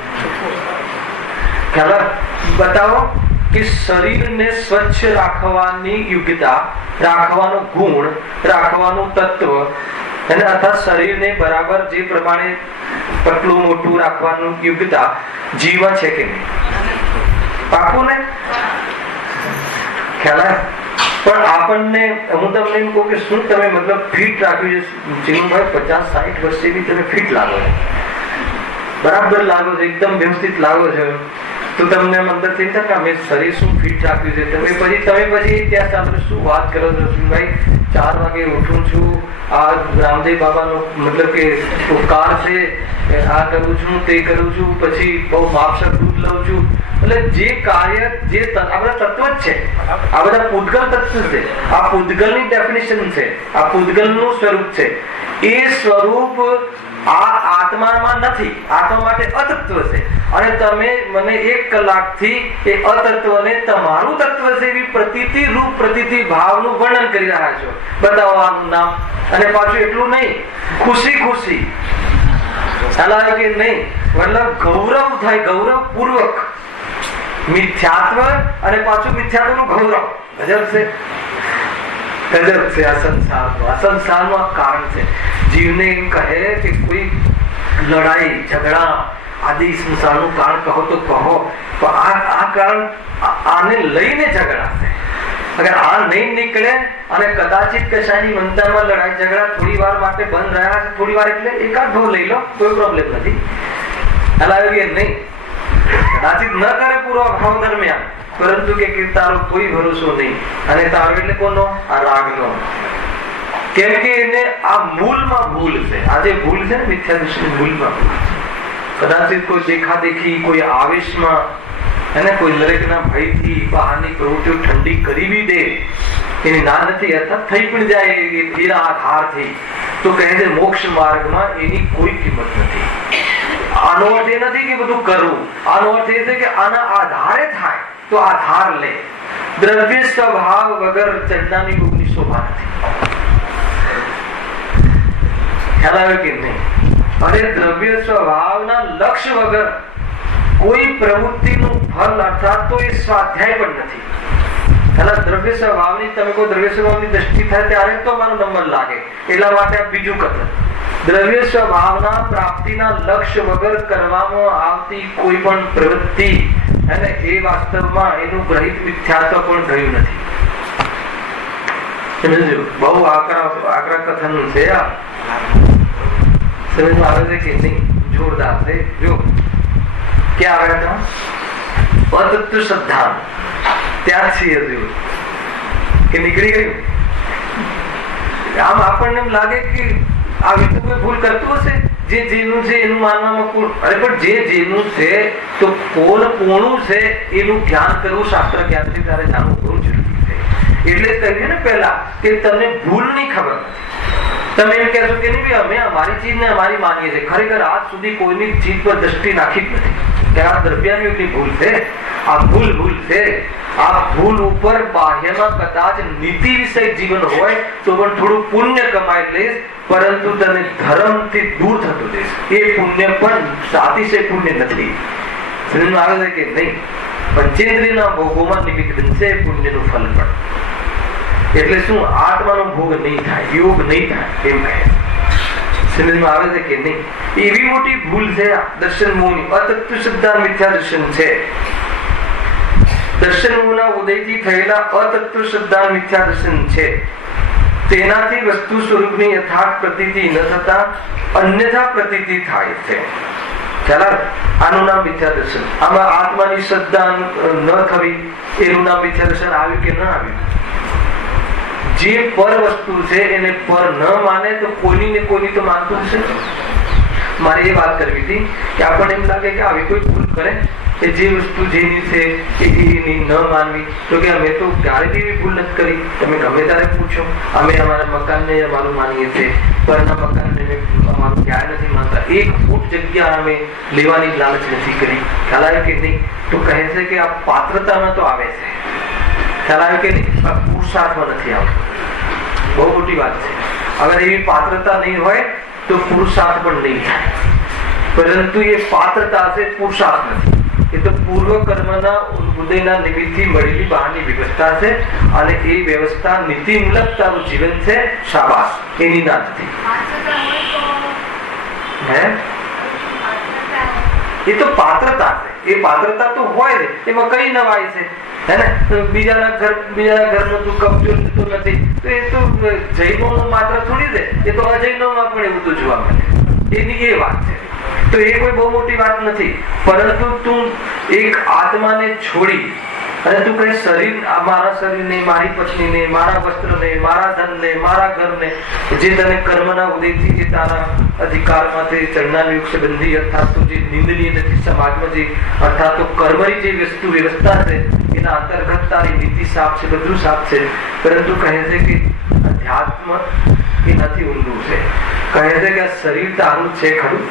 ખ્યાલ? બતાવો કે શરીરને સ્વચ્છ રાખવાની યોગ્યતા, રાખવાનો ગુણ, રાખવાનું તત્વ, અને અર્થાત શરીરને બરાબર જે પ્રમાણે પતલું મોટું રાખવાનું યોગ્યતા જીવન છે કે નહીં? પાકું ને? ખ્યાલ? પણ આપણને હું તમને એમ કહું કે શું તમે મતલબ ફિટ રાખ્યું છે ચિન્નુભાઈ? 50-60 વર્ષથી બી તમે ફિટ લાગો છો, બરાબર લાગો છો, એકદમ વ્યવસ્થિત લાગો છો. તો તમને અંદર થઈ શકે અમે શરીર શું ફિટ રાખ્યું છે. તમે પછી ત્યાં સાંભળો શું વાત કરો છો ભાઈ? 4 વાગે ઉઠું છું, આ રામદેવ બાબાનો મતલબ કે ઉપકાર છે, આ કરું છું, તે કરું છું, પછી બહુ માપસર દૂધ લઉં છું. એટલે જે કાર્ય જે આ બધા તત્વ જ છે, આ બધા પૂતગલ તત્વ છે. આ પૂતગલની ડેફિનેશન છે, આ પૂતગલનું સ્વરૂપ છે. એ સ્વરૂપ આ આત્મામાં નથી, આત્મા માટે અતત્વ છે. અને તમે મને 1 કલાકથી એ અતત્વને તમારું તત્વ છે એવી પ્રતીતિ રૂપ પ્રતીતિ ભાવનું વર્ણન કરી રહ્યા છો. બતાવો આનું નામ. અને પાછું એટલું નહીં, ખુશી ચાલે કે નહીં, મતલબ ગૌરવ થાય, ગૌરવ પૂર્વક. મિથ્યાત્વ અને પાછું મિથ્યાત્વનું ગૌરવ ગજબ છે. ગજબ છે આ સંસારનું આ કારણ છે. જીવને એમ કહે કે કોઈ લડાઈ ઝઘડા આદિ સંસારનું કારણ કહો તો કહો, પણ આ કારણ આને લઈને ઝઘડા છે. અગર આ નહીં નીકળે અને કદાચિત કશાની મનતામાં લડાઈ ઝઘડા થોડી વાર માટે બંધ રહ્યા છે, થોડી વાર એટલે એકાદ ભાવ લઈ લો, કોઈ પ્રોબ્લેમ નથી. હલાવે કે નહીં, કદાચિત ન કરે પૂરો ભાવ દરમિયાન, પરંતુ કે તારો કોઈ ભરોસો નહીં. અને તારો એટલે કોનો? આ રાગનો. કેમ કે એને આ મૂળમાં ભૂલ છે. આ જે ભૂલ છે ને મિથ્યા દૃષ્ટિની મૂળમાં ભૂલ છે. કદાચિત કોઈ દેખાદેખી, કોઈ આવેશમાં, એને કોઈ દરેકના ભયથી બહારની પ્રવૃત્તિઓ ઠંડી કરી બી દે, એની ના નથી અર્થાત થઈ પણ જાય એના આધારથી, તો કહે છે મોક્ષ માર્ગમાં એની કોઈ કિંમત નથી. આનો અર્થ એ નથી કે બધું કરવું, આનો અર્થ એ છે કે આના આધારે થાય તો આધાર લે. દ્રવ્ય સ્વભાવ વગર ચડનાની ડૂબની શોભા નથી. ખ્યાલ આવે કે નહીં? અને દ્રવ્ય સ્વભાવના લક્ષ્ય વગર કોઈ પ્રવૃત્તિનું ફળ અર્થાત તો એ સ્વાધ્યાય પણ નથી. દ્રવ્ય સ્વભાવની તમે કોઈ દ્રવ્ય સ્વભાવની દ્રષ્ટિ થાય ત્યારે તો મારો નંબર લાગે, એટલા માટે આ બીજું કથન. દ્રવ્ય સ્વભાવના પ્રાપ્તિના લક્ષ્ય વગર કરવામાં આવતી કોઈ પણ પ્રવૃત્તિ અને એ વાસ્તવમાં એનું ગ્રહિત મિથ્યાત્વ પણ થયું નથી. સમજો, બહુ આકરા કથન છે આ. સમજમાં આવે છે કે નહીં? જોરદાર છે. જો ક્યાં આવ્યા હતા? અતત્વ શ્રદ્ધા. ત્યાં છીએ હજુ કે નીકળી ગયું. આમ આપણને એમ લાગે કે આ વિધુ કોઈ ભૂલ કરતું હશે, જે જેનું છે એનું માનવામાં કોણ? અરે પણ જે જેનું છે તો કોણ કોનું છે એનું જ્ઞાન કરવું શાસ્ત્ર જ્ઞાનથી તારે જાણવું બહુ જરૂરી છે. એટલે કહ્યું ને પહેલા કે તમને ભૂલની ખબર નથી. તમે એમ કહેશો કે નહીં અમે અમારી ચીજને અમારી માનીએ છીએ. ખરેખર આજ સુધી કોઈની ચીજ પર દ્રષ્ટિ નાખી જ નથી કે આ દ્રવ્યની એટલી ભૂલ છે, આ ભૂલ છે. આ ભૂલ ઉપર બાહ્યમાં કદાચ નીતિ વિષય જીવન હોય તો પણ થોડું પુણ્ય કમાઈ લઈશ, પરંતુ તને ધર્મથી દૂર થતો જઈશ. એ પુણ્ય પણ અતિશય પુણ્ય નથી. સમજમાં આવે છે કે નહીં? પંચેન્દ્રિયના ભોગોમાં નિમિત્ત બનશે પુણ્યનું ફલ પણ. એટલે શું? આત્માનો ભોગ નહીં થાય, યોગ નહીં થાય એમ કહે. સમજમાં આવે છે કે નહીં? એવી મોટી ભૂલ છે આ દર્શન મોહની. અતત્વ શ્રદ્ધા મિથ્યા દર્શન છે. દર્શન મોહના ઉદયથી થયેલા અતત્વ શ્રદ્ધા મિથ્યા દર્શન છે. તેનાથી વસ્તુ સ્વરૂપની યથાર્થ પ્રતીતિ ન થતા અન્યથા પ્રતીતિ થાય છે. ખ્યાલ? આનું નામ મિથ્યા દર્શન. આમાં આત્માની શ્રદ્ધા ન થવી એનું નામ મિથ્યા દર્શન આવ્યું કે ન આવ્યું? જે પર વસ્તુ છે એને પર ન માને તો કોઈની ને કોઈની તો માનતું હશે. મારે એ વાત કરવી હતી કે આપણને એમ લાગે કે આવી કોઈ ભૂલ કરે કે જે વસ્તુ જેની છે એની ન માનવી, તો કે અમે તો ક્યારેય એવી ભૂલ નથી કરી. તમે ગમે ત્યારે પૂછો, અમે અમારા મકાનને અમારું માનીએ છીએ, પરના મકાનને અમારું ક્યારે નથી માનતા. એક ફૂટ જગ્યા અમે લેવાની લાલચ નથી કરી. ખ્યાલ આવે કે નહીં? તો કહે છે કે આ પાત્રતામાં તો આવે છે. ખ્યાલ આવે કે નહીં? પુરુષાર્થમાં નથી આવતું. બહુ મોટી વાત છે. અગર એવી પાત્રતા નહીં હોય તો પુરુષાર્થ પણ નહીં થાય. પરંતુ એ પાત્રતા છે, પુરુષાર્થ નથી. એ તો પૂર્વ કર્મના ઉદયના નિમિત્તથી મળેલી બહારની વ્યવસ્થા છે, અને એ વ્યવસ્થા નીતિમૂલક તારું જીવન છે. શાબાશ, એની ના નથી. હે? એ તો પાત્રતા છે. એ પાત્રતા તો હોય ને, એમાં કઈ નવાઈ છે? હે ને? બીજાના ઘરનો તું કબજો થતો નથી તો એ તો જૈનો માત્ર થોડી છે, એ તો અજૈનોમાં પણ એવું તો જોવા મળે. એની એ વાત છે. તો એ કોઈ બહુ મોટી વાત નથી. પરંતુ તું એક આત્માને છોડી અને તું કઈ શરીર, મારા શરીરને, મારી પત્નીને, મારા વસ્ત્રને, મારા ધનને, મારા ઘરને, જે તને કર્મના ઉદયથી જે તારા અધિકારમાંથી ચડનાર યુગ બંધી અર્થાત તો જે નિંદનીય નથી સમાજમાં, જે અર્થાત તો કર્મની જે વસ્તુ વ્યવસ્થા છે એના અંતર્ગત તારી નીતિ સાફ છે, બધું સાફ છે. પરંતુ કહે છે કે અધ્યાત્મ એનાથી ઊંડું છે. કહે છે કે આ શરીર તારું છે ખરું,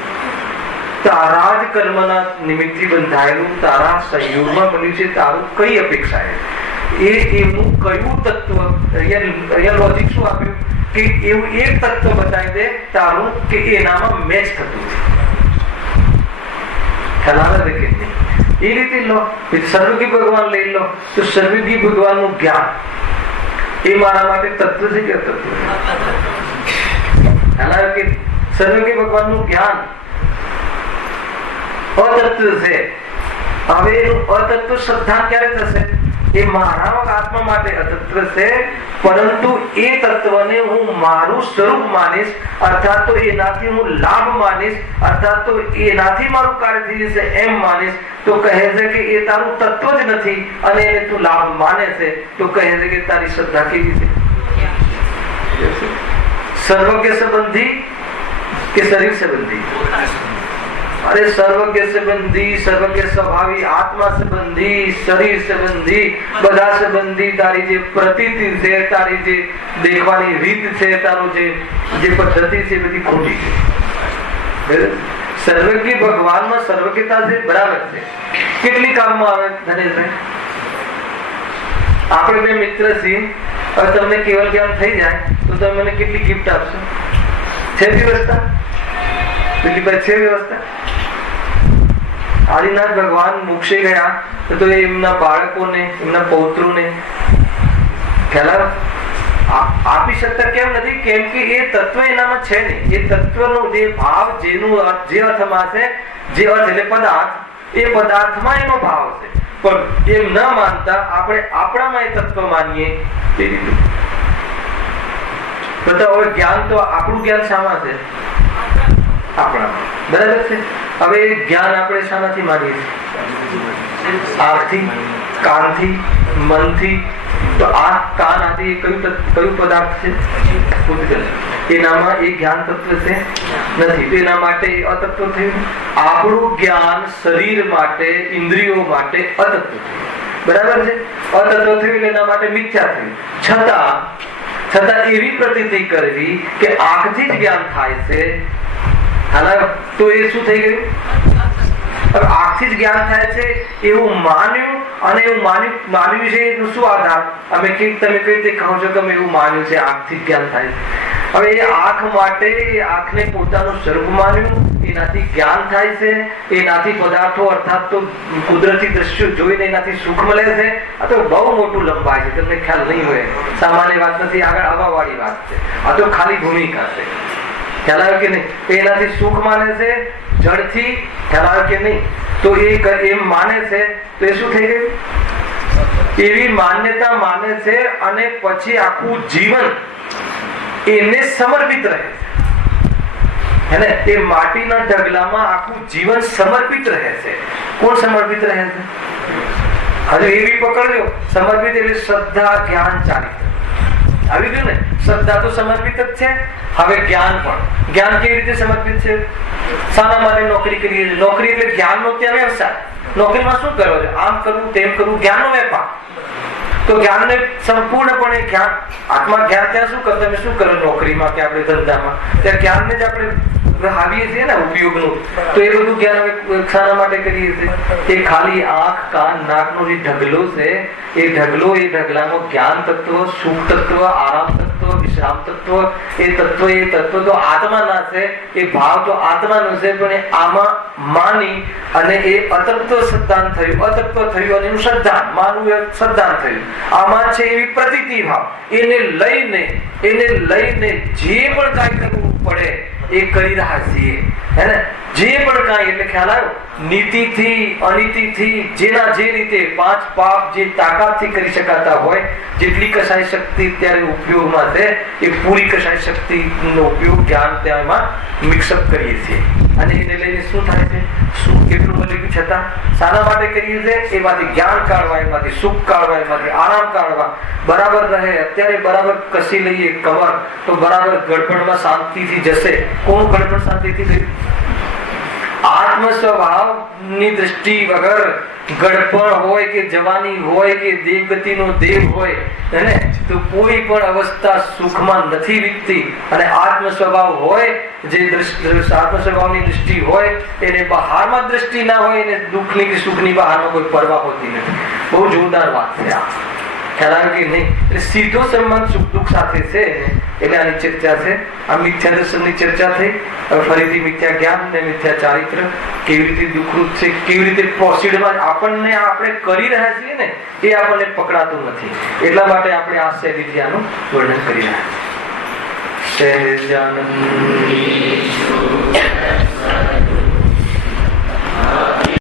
તારા જ કર્મના નિમિત્તથી બંધાયેલું, તારા સંયોગમાં બન્યું છે. તારું કઈ અપેક્ષા એ એવું કયું તત્વ? અહીંયા લોજિક શું આપ્યું કે એવું એક તત્વ બતાવી દે તારું કે એનામાં મેચ થતું છે. ખ્યાલ આવે કે નહીં? એ રીતે લો. સર્વગી ભગવાન લઈ લો તો સર્વગી ભગવાનનું જ્ઞાન એ મારા માટે તત્વ છે કે અતત્વ? હાલાકી કે સર્વજ્ઞ ભગવાનનું જ્ઞાન અતત્વ છે. હવે એનું અતત્વ શ્રદ્ધા ક્યારે થશે? એ મારા આત્મા માટે અતત્વ છે, પરંતુ એ તત્વને હું મારું સ્વરૂપ માનીશ, અર્થાત તો એનાથી હું લાભ માનીશ, અર્થાત તો એનાથી મારું કાર્ય થઈ જશે એમ માનીશ, તો કહે છે કે એ તારું તત્વ જ નથી અને એને તું લાભ માને છે, તો કહે છે કે તારી શ્રદ્ધા કેવી છે? સર્વજ્ઞ સંબંધી કે શરીર સંબંધી? अरे सर्वज्ञ संबंधी, सर्वज्ञ स्वभावी, आत्मा संबंधी, शरीर संबंधी, બધા સંબંધી તારી જે પ્રતીતિ છે, તારી જે દેખવાની રીત છે, તારું જે પદ્ધતિ છે બધી ખોટી છે. સર્વજ્ઞ ભગવાનમાં સર્વજ્ઞતા છે, બરાબર છે. કેટલી કામમાં આવે ધનેશભાઈ? આપણે બે મિત્ર છીએ, હવે તમને કેવલ જ્ઞાન થઈ જાય તો તમે મને કેટલી ગિફ્ટ આપશો? છે વ્યવસ્થા? દિલીપભાઈ છે વ્યવસ્થા? આદિનાથ ભગવાન મોક્ષે ગયા તો એમના બાળકોને, એમના પૌત્રોને ખ્યાલ આપી શકતા કેમ નથી? કેમ કે એ તત્વ એનામાં છે નહીં. એ તત્વનો જે ભાવ, જેનું જે અર્થમાં છે, જે અર્થ એટલે પદાર્થ, એ પદાર્થમાં એનો ભાવ છે, પણ એમ ન માનતા આપણે આપણામાં એ તત્વ માનીએ તે રીતે. તો હવે જ્ઞાન તો આપણું જ્ઞાન શામાં છે? આપણામાં. બરાબર છે. હવે એ જ્ઞાન આપણે શાનાથી માનીએ છીએ? આંખથી, કાનથી, મનથી. તો આંખ, કાન આથી કયું પદાર્થ છે? પૂતગલ. એનામાં એ જ્ઞાન તત્વ છે નથી, તો એના માટે અતત્વ થયું. આપણું જ્ઞાન શરીર માટે, ઇન્દ્રિયો માટે અતત્વ થયું. બરાબર છે. અતત્વ થયું એના માટે મિથ્યા થયું. છતાં એવી પ્રતીતિ કરવી કે આંખથી જ જ્ઞાન થાય છે, તો એ શું થઈ ગયું? આંખથી જ જ્ઞાન થાય છે એવું માન્યું, અને એવું માન્યું છે એનું શું આધાર? તમે કઈ રીતે કહો છો કે અમે એવું માન્યું છે આંખથી જ્ઞાન થાય છે? હવે એ આંખ માટે આંખને પોતાનું સ્વરૂપ માન્યું, એનાથી જ્ઞાન થાય છે, એનાથી પદાર્થો અર્થાત તો કુદરતી દ્રશ્યો જોઈને એનાથી સુખ મળે છે. આ તો બહુ મોટું લંબાય છે, તમને ખ્યાલ નહીં હોય. સામાન્ય વાત નથી, આગળ આવવા વાળી વાત છે. આ તો ખાલી ભૂમિકા છે. ખ્યાલ આવે કે નહીં? એનાથી સુખ માને છે જડથી. ખ્યાલ આવે કે નહીં? તો એ એમ માને છે, તો એ શું થઈ ગયું? એવી માન્યતા માને છે, અને પછી આખું જીવન એને સમર્પિત રહે છે. હે ને? એ માટીના ઢગલામાં આખું જીવન સમર્પિત રહે છે. કોણ સમર્પિત રહે છે? હજુ એવી પકડજો, સમર્પિત એટલે શ્રદ્ધા, જ્ઞાન ચાલી આવી ગયું ને? શ્રદ્ધા તો સમર્પિત જ છે. હવે જ્ઞાન પણ. જ્ઞાન કેવી રીતે સમર્પિત છે? શાના માટે નોકરી કરીએ? નોકરી એટલે જ્ઞાનનો ત્યાં વ્યવસાય. નોકરીમાં શું કરો છો? આમ કરવું, તેમ કરવું, જ્ઞાનનો વેપાર. તો જ્ઞાનને સંપૂર્ણપણે જ્ઞાન, આત્મા જ્ઞાન ત્યાં શું કરો? તમે શું કરો નોકરીમાં કે આપણે ધંધામાં? ત્યાં જ્ઞાનને જ આપણે હાવીએ છીએ ને ઉપયોગનું. તો એ બધું જ્ઞાન હવે શાના માટે કરીએ છીએ? એ ખાલી આંખ, કાન, નાકનો જે ઢગલો છે, એ ઢગલામાં જ્ઞાન તત્વ, સુખ તત્વ, આરામ તત્વ, વિશ્રામ તત્વ, એ તત્વ તો આત્માના છે. એ ભાવ તો આત્માનો છે, પણ એ આમાં માની અને એ અતત્વ શ્રદ્ધાન થયું, અતત્વ થયું, અને એનું શ્રદ્ધાન માનવું એ શ્રદ્ધાન થયું. આમાં છે એવી પ્રતીતિ ભાવ. એને લઈને જે પણ કાંઈ કરવું પડે એ કરી રહ્યા છીએ. હે ને? જે પણ કાંઈ, એટલે ખ્યાલ આવ્યો? નીતિથી, અનીતિથી, જેના જે રીતે પાંચ પાપ જે તાકાતથી કરી શકાતા હોય, જેટલી કસાય શક્તિ ત્યારે ઉપયોગમાં છે, એ પૂરી કસાય શક્તિનો ઉપયોગ જ્ઞાન ત્યાંમાં મિક્સઅપ કરીએ છીએ. અને એને લઈને શું થાય છે? સુખ કેટલું મળ્યું છતાં શાના માટે કરીએ છીએ? એમાંથી જ્ઞાન કાઢવા, એમાંથી સુખ કાઢવા, એમાંથી આરામ કાઢવા. બરાબર રહે. અત્યારે બરાબર કસી લઈએ કમર, તો બરાબર ગડબડમાં શાંતિથી જશે. કોણ ગડબડ શાંતિથી ગયું? આત્મ સ્વભાવની દ્રષ્ટિ વગર ગડપણ હોય કે જવાની હોય કે દેવગતિનો દેવ હોય, હે, તો કોઈ પણ અવસ્થા સુખમાં નથી વીતતી. અને આત્મ સ્વભાવ હોય, જે આત્મ સ્વભાવની દ્રષ્ટિ હોય, એને બહારમાં દ્રષ્ટિ ના હોય, એને દુઃખની કે સુખની બહારમાં કોઈ પરવા હોતી નથી. બહુ જોરદાર વાત છે આ. ખ્યાલ આવે કે નહીં? એટલે સીધો સંબંધ સુખ દુઃખ સાથે છે એટલે આની ચર્ચા છે. આ મિથ્યા દર્શનની ચર્ચા થઈ. હવે ફરીથી મિથ્યા જ્ઞાન ને મિથ્યા ચારિત્ર કેવી રીતે દુઃખરૂપ છે, કેવી રીતે પ્રોસીડમાં આપણને આપણે કરી રહ્યા છીએ ને એ આપણને પકડાતું નથી. એટલા માટે આપણે આ શૈલીથી આનું વર્ણન કરી રહ્યા છીએ. સહેજાનંદ